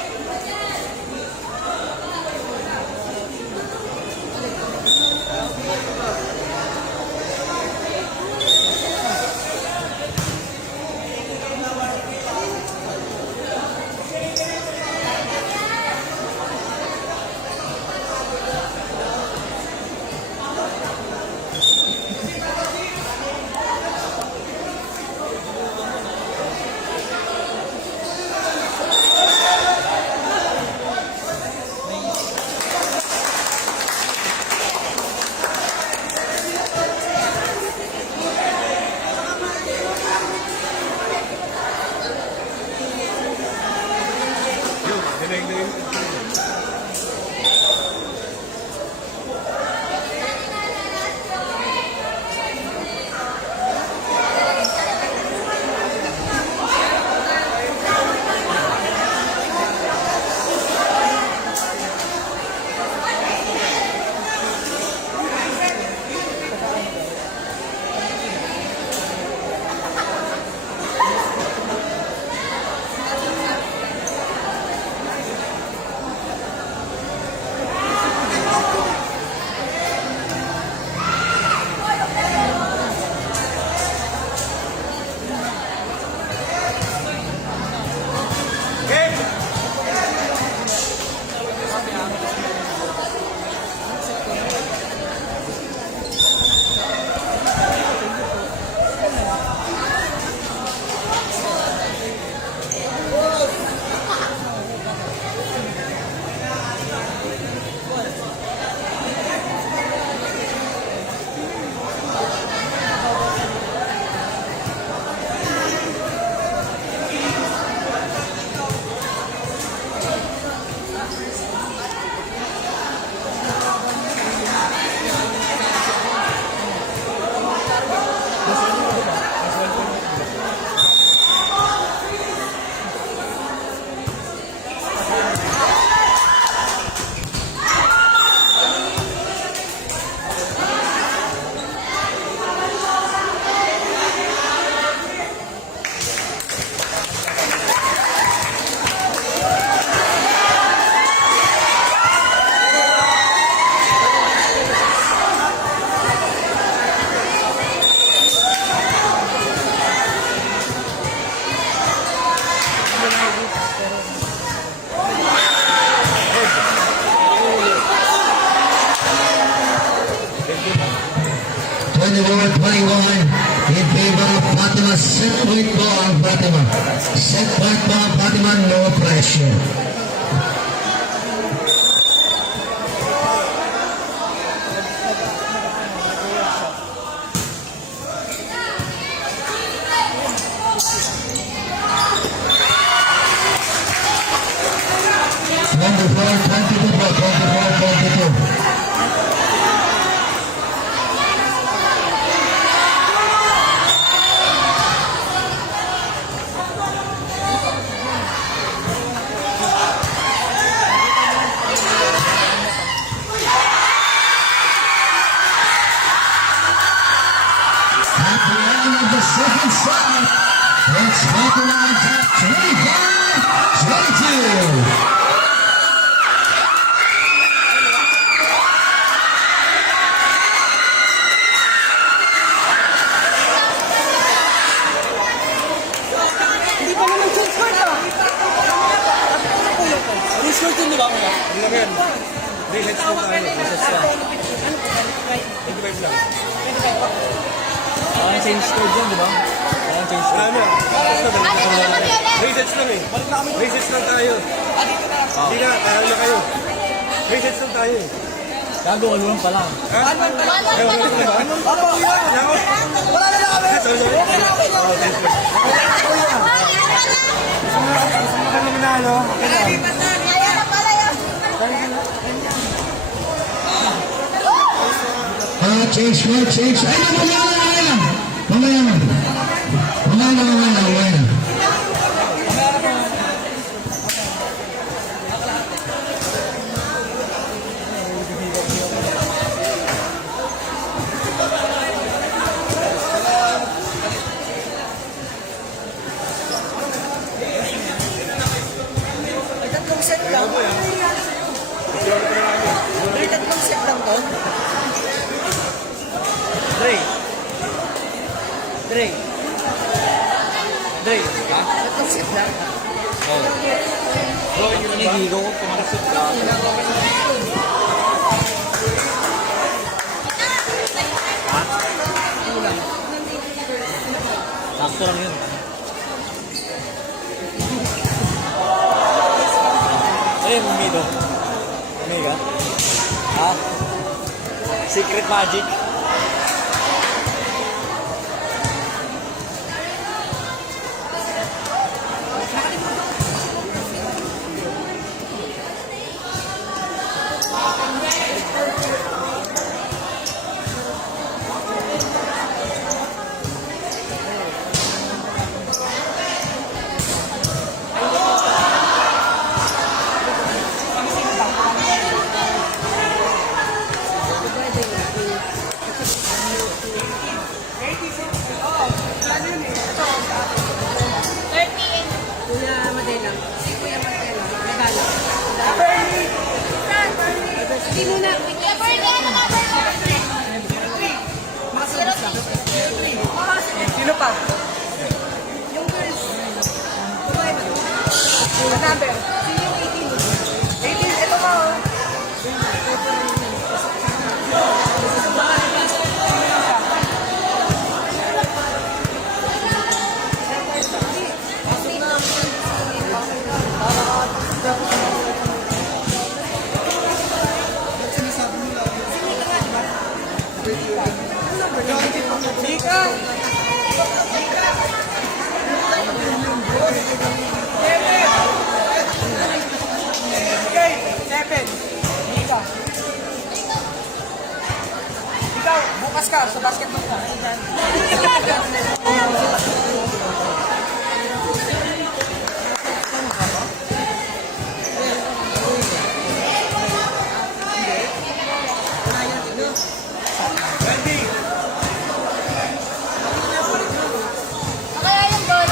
24-21 in favor of Fatima. Set point po ang Fatima. Set point po ang Fatima, no pressure. Number 4, 22 po, 24-22. At the end of the second set, it's Fatima on top, 25-22. Hindi pa naman score to. Ano score din, di ba? Kuya? Hindi lang yan. Hindi, let's go tayo. Sets pa. 25 lang. Ang change score dyan, di ba? Ang change score. Marami ah. Resets lang eh. Resets lang tayo. Hindi na, kaya na kayo. Resets lang tayo eh. Gago, walang pa lang. Ha? Ayaw, wala na ba? Wala na kami. Sorry, sorry. Oh, thanks, boss. Saan ka naman na, no? Okay na. Kaya na pala yun. Change. Ay, mamaya na. Tatlong set lang. May tatlong set lang to. Dre. Ha? Tatlong set lang. Bro, yung nanigigo ko, pumalasot ka. Ha? Sakto lang yun. Ayun, Mido. Omega. Ha? Secret Magic. Kuya Madela. Si Kuya Madela. Nagala. Hindi muna. Kuya Bernie, ano nga Bernie? Makasabot lang. Sino pa? Yung girls. Kuya Madela. Number. Sino yung 18? 18, ito mo. Ikaw! Okay, 7. Ikaw. Ikaw, bukas ka sa basketball ka. Kaya yung goal.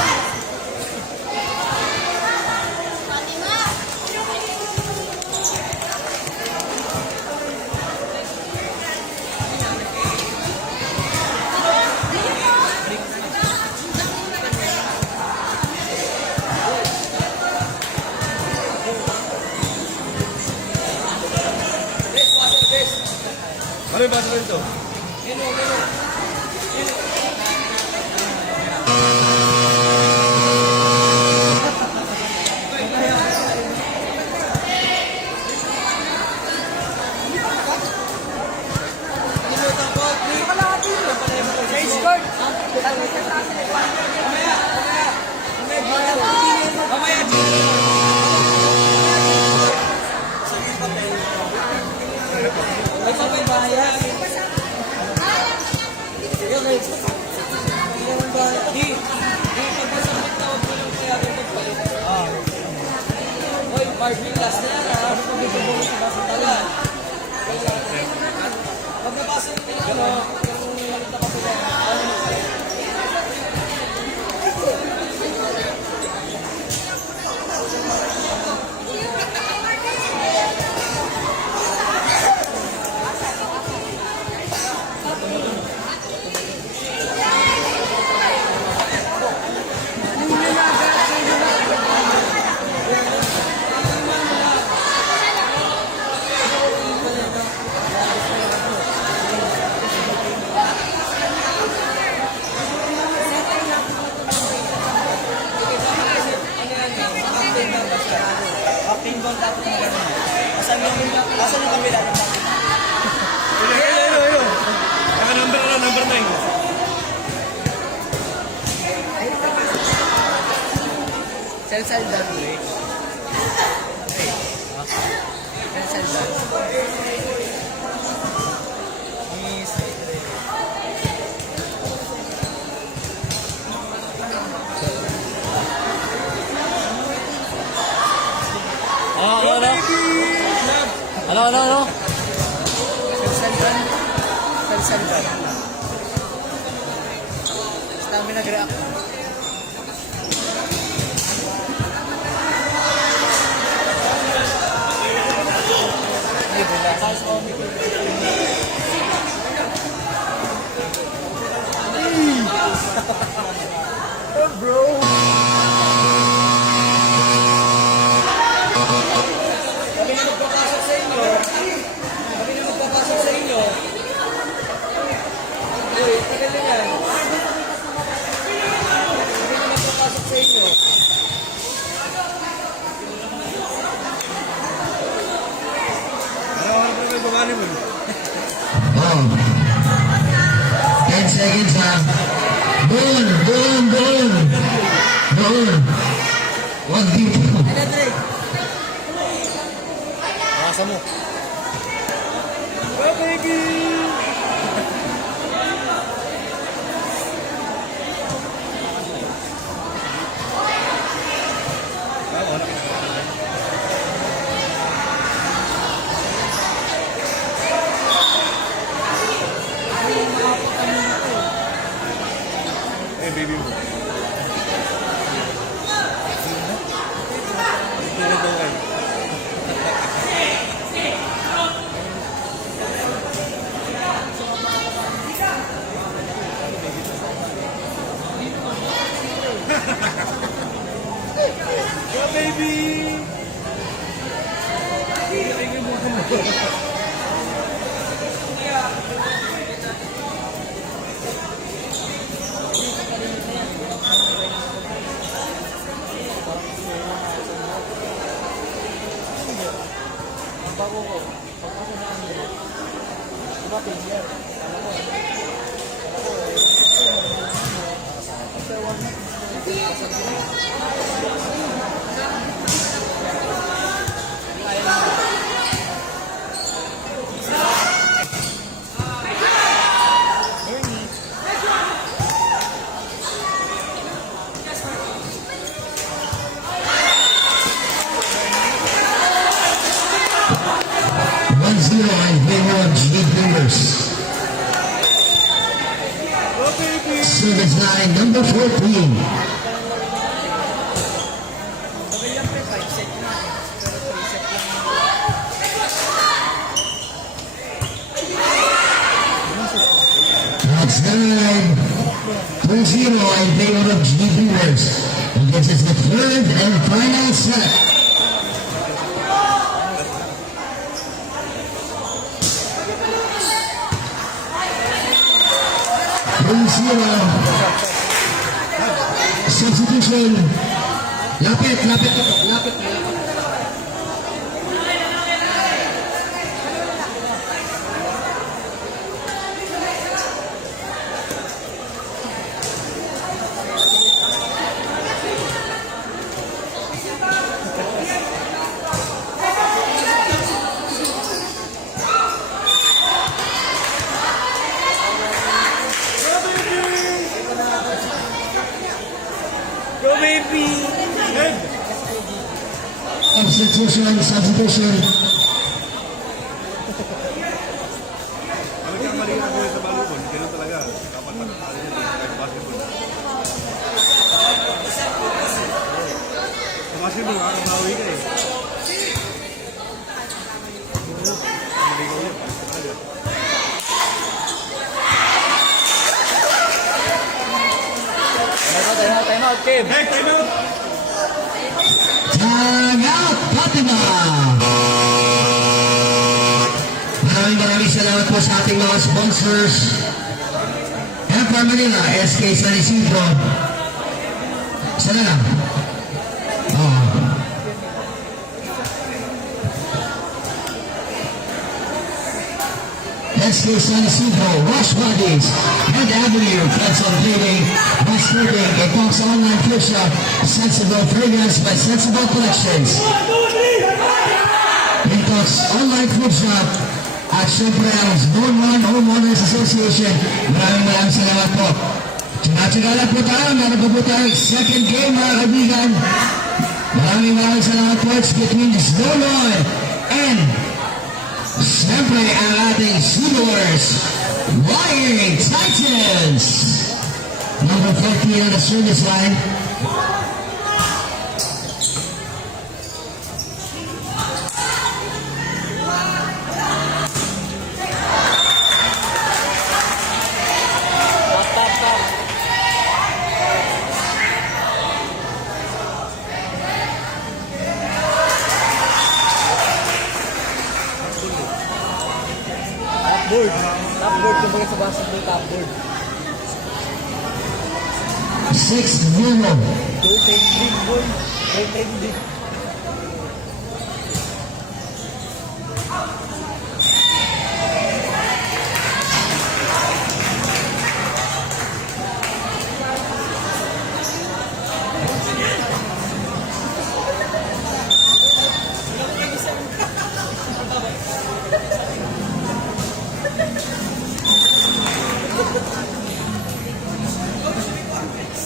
Fatima. Ano yung basketball ito? May papel ba yan? Yun, may papel ba? Di, pagkasabit na huwag mo lang kaya ito palit. Hoy, Barbie, last na yan ha. Pagkabulong sa basa tagal. Pag nabasa nyo yung ano, yung malit na papel yan, ano mo palit? Acting ball dapat na gano'n. Asan yung kabila ng dapat? Ayun. Number 9. Sel-seldan, eh. Sel-seldan. Ano? Sel-seldan. Sel-seldan. Basta kami nag-react. Kami na magpapasok sa inyo. Uy, tagal na yan. Kami na magpapasok sa inyo. Araw-araw pa may bumali mo. Oh. 10 seconds ha. Doon. Huwag dito. Nasa mo. Oh, baby! Eh, baby mo. Tulog daw kayo. Yeah, baby! In favor of G Brewers. Service line number 14. That's 2-0 in favor of G Brewers. And this is the third and final set. Substitution. Lapit. substitution. Ano kaya mali ang gawin sa volleyball? Ganun talaga. Dapat nakakali yun kahit basketball. Sa basketball, makakabawi ka eh. Maligaw yun. Talaga. Time out, Kim. Hey, time out! Time out, Fatima! Maraming salamat po sa ating mga sponsors. Empire Manila, SK San Isidro. Sana lang. SK San Isidro, Wash Bodies, Head Avenue, Flex on Cleaning, Wash Cleaning, Epox Online Fish Shop, Sensible Fragrance by Sensible Collections. Epox Online Food Shop, at syempre ang Zone 1 Homeowners Association. Maraming salamat po. Tsaka lang po tayo, meron po tayo second game mga kaibigan. Maraming salamat po. It's between Zone 1 and siyempre ang ating Seaboards Wiring Titans. Number 15 on the service line. Top board, kumbaga sa basketball, top board. 6-0. Goal trending, boy. Goal trending.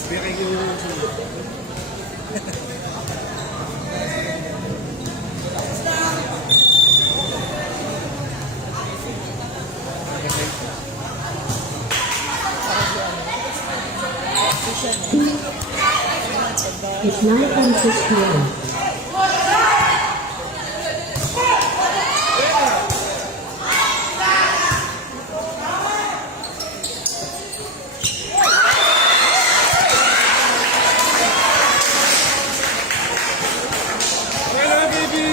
Biyakin yung... It's 9:46 p.m. Hello, baby!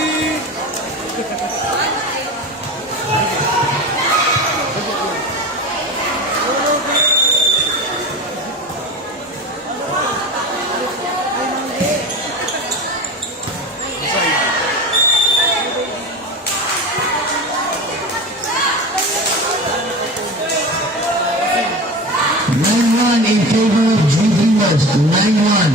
In favor of Drinking Woods, 9-1.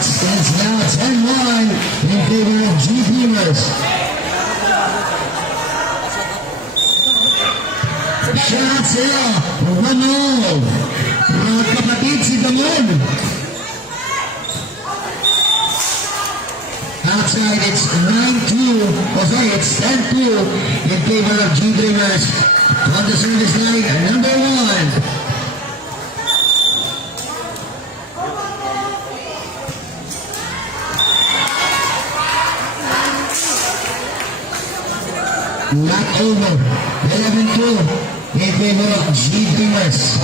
Stands now 10-1 in favor of G Beamers. Shot sila, 1-0. Mga kapatid si Damon. Outside, it's 9-2. Oh, sorry, it's 10-2 in favor of G Dreamers. On the service line, number 1. Not over. 11-2 in favor of G Dreamers.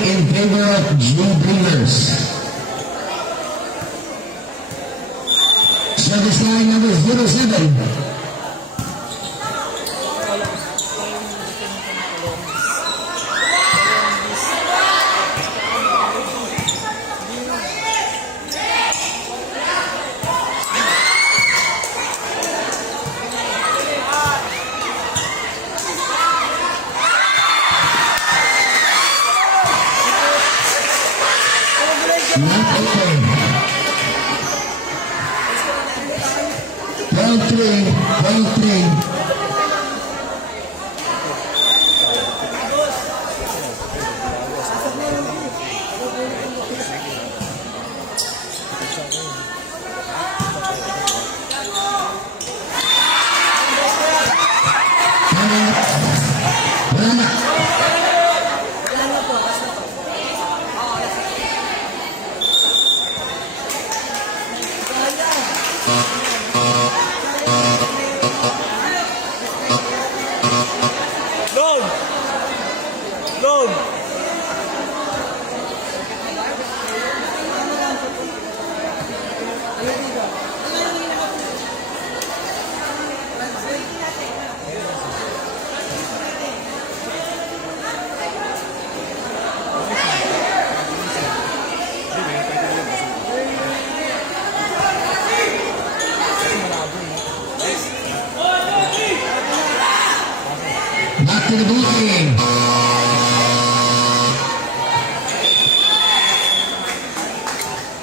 In favor of G Dreamers. Service line number 07. Not open. Round 3, round 3. Wala na. Load! Load! Back to the booking.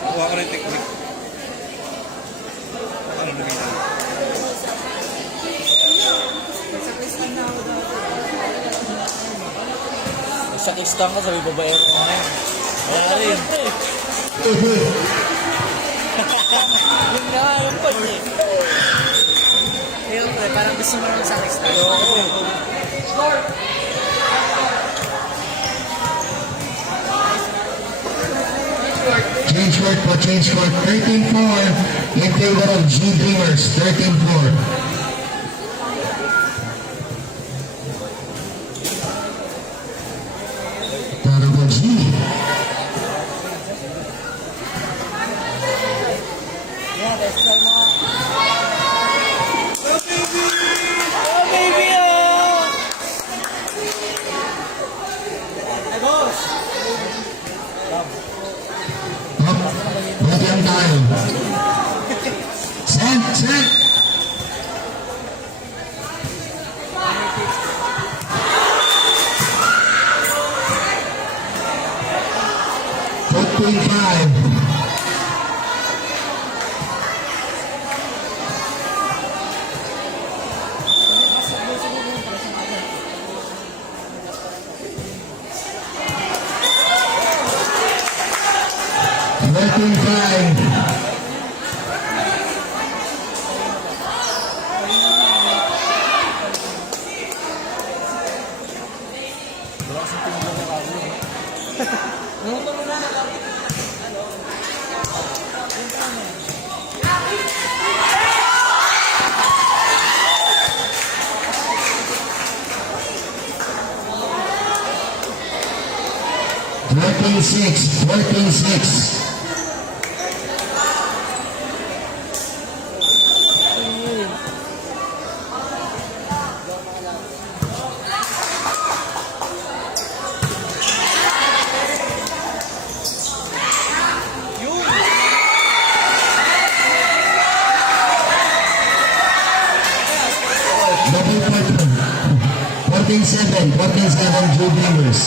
Kuha ka rin technique. Ano na ganyan? Sa kistang ka, sabi babaero ka na. Wala rin. Yun nga, yung pag eh. Ayun, pre, parang gusto mo lang sa kistang. Change court po, change court. 13-4 in favor of G Dreamers. 13-4. Para po G. Up. Ba't lang tayo? Set, set. .5. .6. 14-6. Double 14-7. 14-7 Blue Dreamers.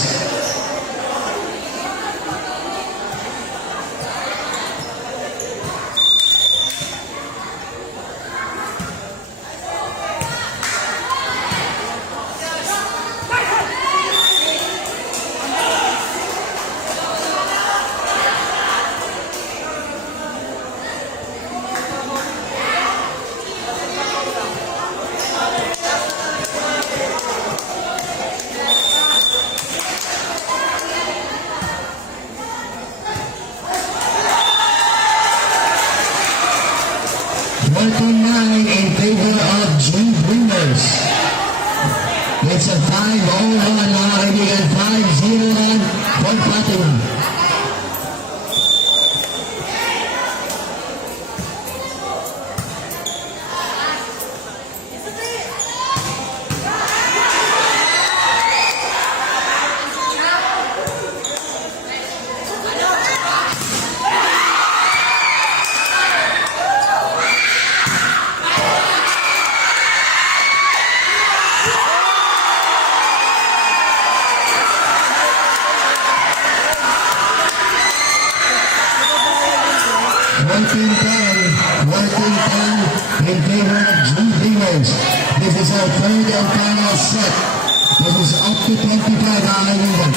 In favor of G Dreamers. It's a 5-0 run, mga kaibigan. 5-0 run for Platinum. 14-10 in favor of G Dreamers. This is our third and final set. This is up to 25 mga kaibigan.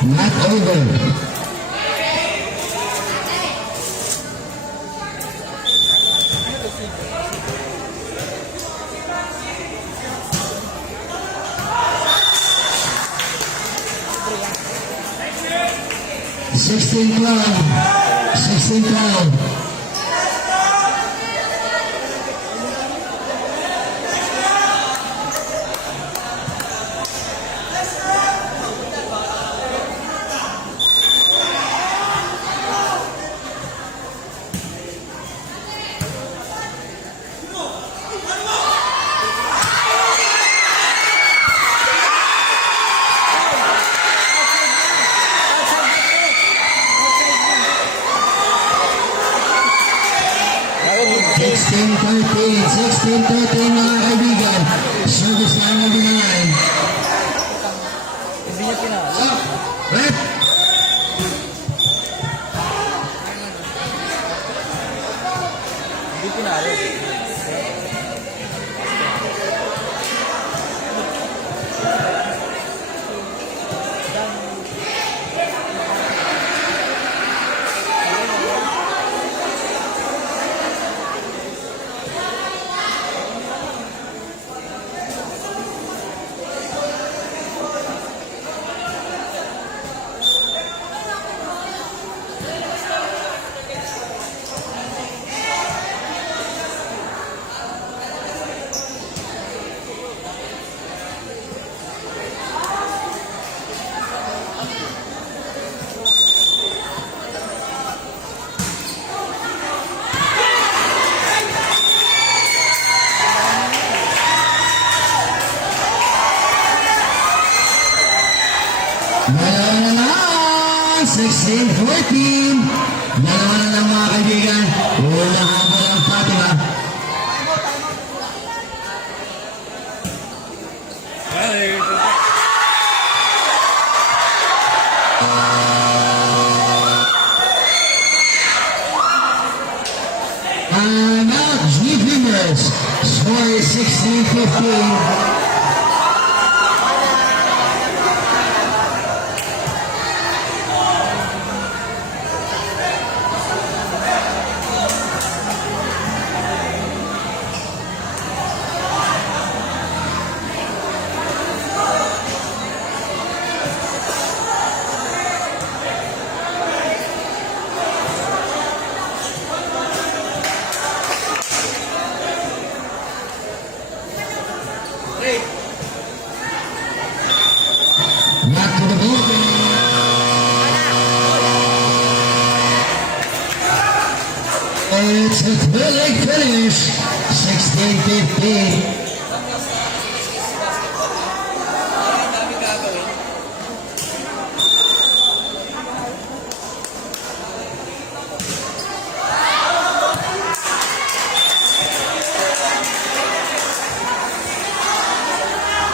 Not over. Sixteen 12. Sixteen 13 mga kaibigan. Service line number 9. Hindi niya pinalo. Up, rep. Hindi pinalo. Dalawa na lang, 16-14. Dalawa na lang mga kaibigan. Unang habol ang Fatima. And out, G Dreamers. Score is 16-15. Back to the ball. It's a thrilling finish. 16-15. Dami gagawin.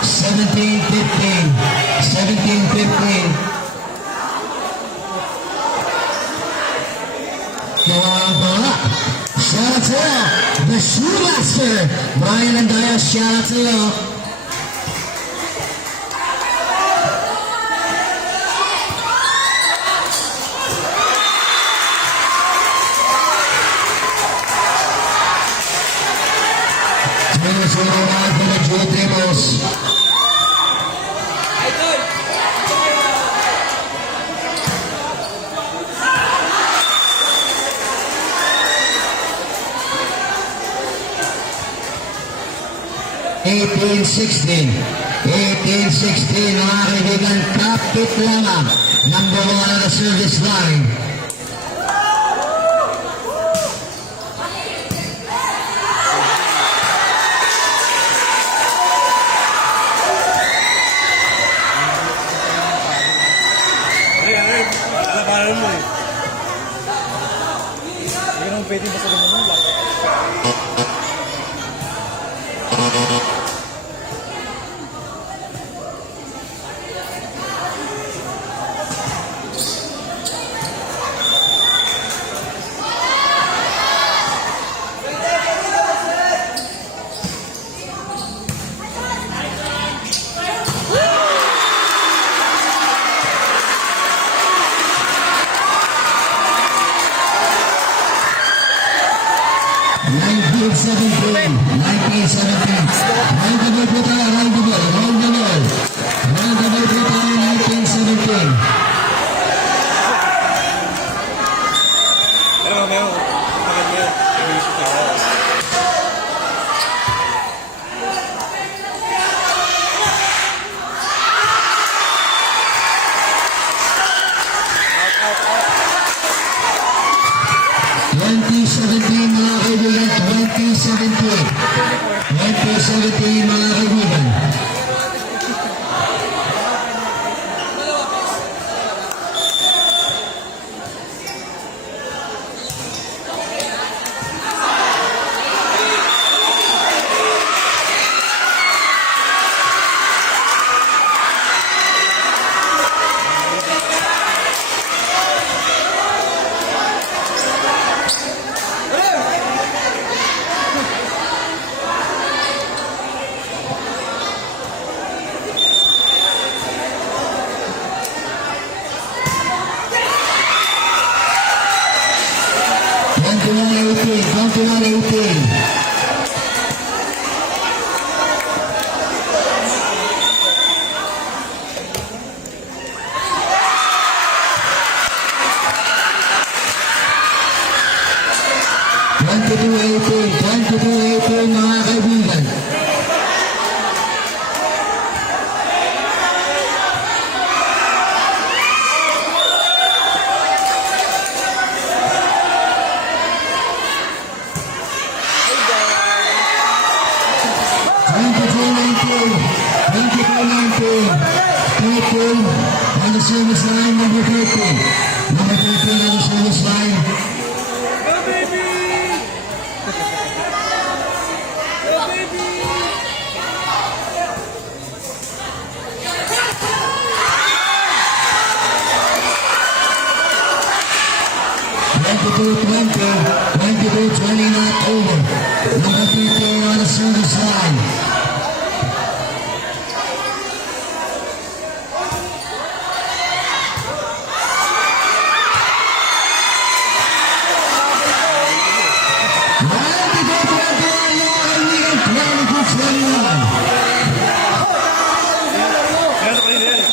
Seventeen 15. Nawawala. Shout out to the Shoemaster. Brian Andaya, shout out to you. Roman from the Joe Tremos. Eighteen, 16, mga kaibigan, kapit lamang. Number 1 on the service line. Alabanan mo eh. Hindi naman pwede basta naman lang. Pero mamaya mo, pakad niya. Inisip na ako. Mga kaibigan, 2017 mga kaibigan. Mga kaibigan. On the service line, number 13. Number 13 on the service line. Not over. Number 13 on the service line. Kaya pa rin yan eh.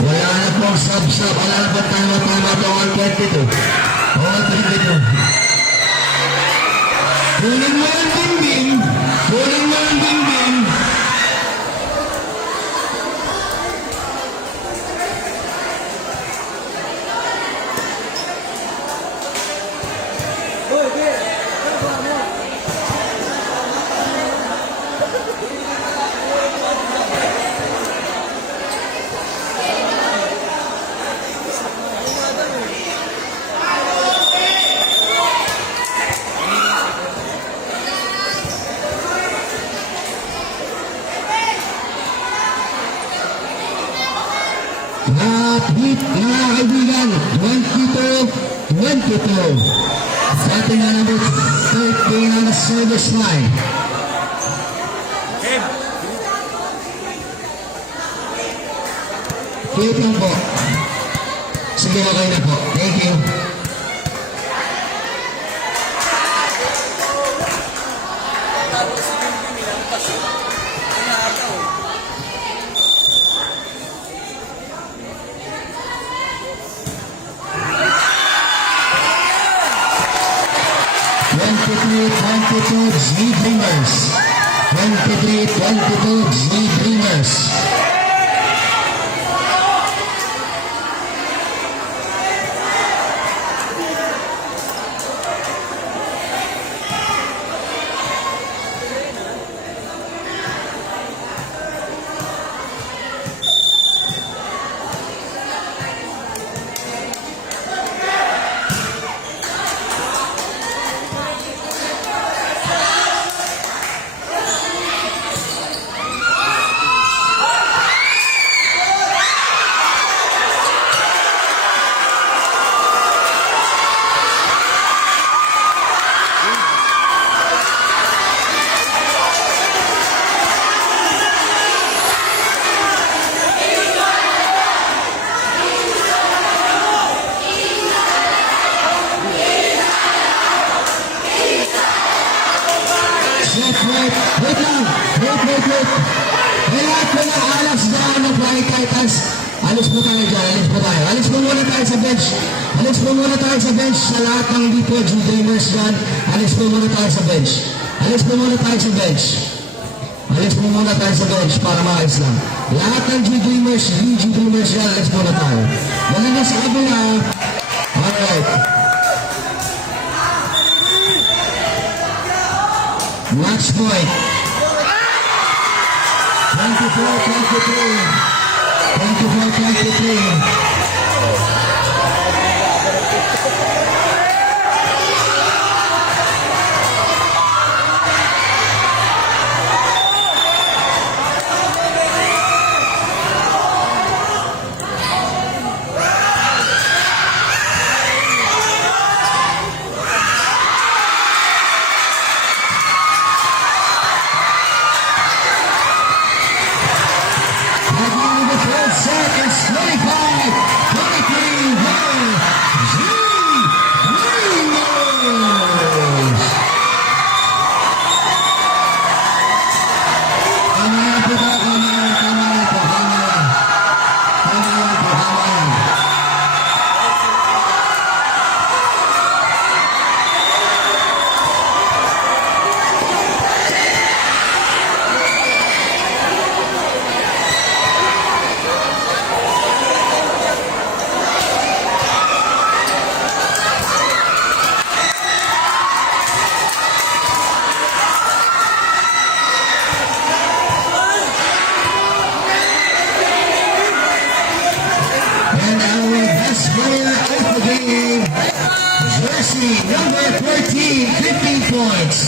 Wala na pong sub-sub. Wala na pong tama-tama ito ang 22. All 22. Kunin mo ang bimbing. Kunin mo ang bimbing. At hit, mga kaibigan, 22-22. Sa ating na number 13 on the service line. Kev, Hit lang po. Sige, okay na po. Thank you. Z Dreamers. 23-22 Z Dreamers. Wait lang. Wait. Lahat po na alas down ng Flying Titans. Alis po tayo dyan. Alis po muna tayo sa bench. Sa lahat ng hindi po G-Dreamers dyan. Alis po muna tayo sa bench para maayos lang. Lahat ng G-Dreamers dyan. Alis muna tayo. Magaling sa kabila. Alright. Match point. 24-23. Jersey number 14, 15 points.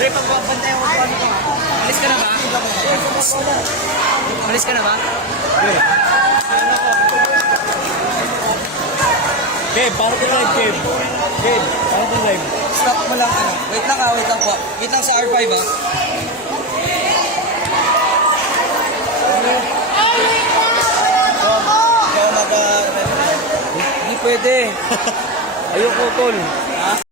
Pre, pagpapantay mo pa nito. Alis ka na ba? Alis ka na ba? Kev, para ka live, Kev. Kev, para ka live. Stop mo lang ano. Wait lang po. Wait lang sa R5 ah. Hindi pwede. Ayoko, tol.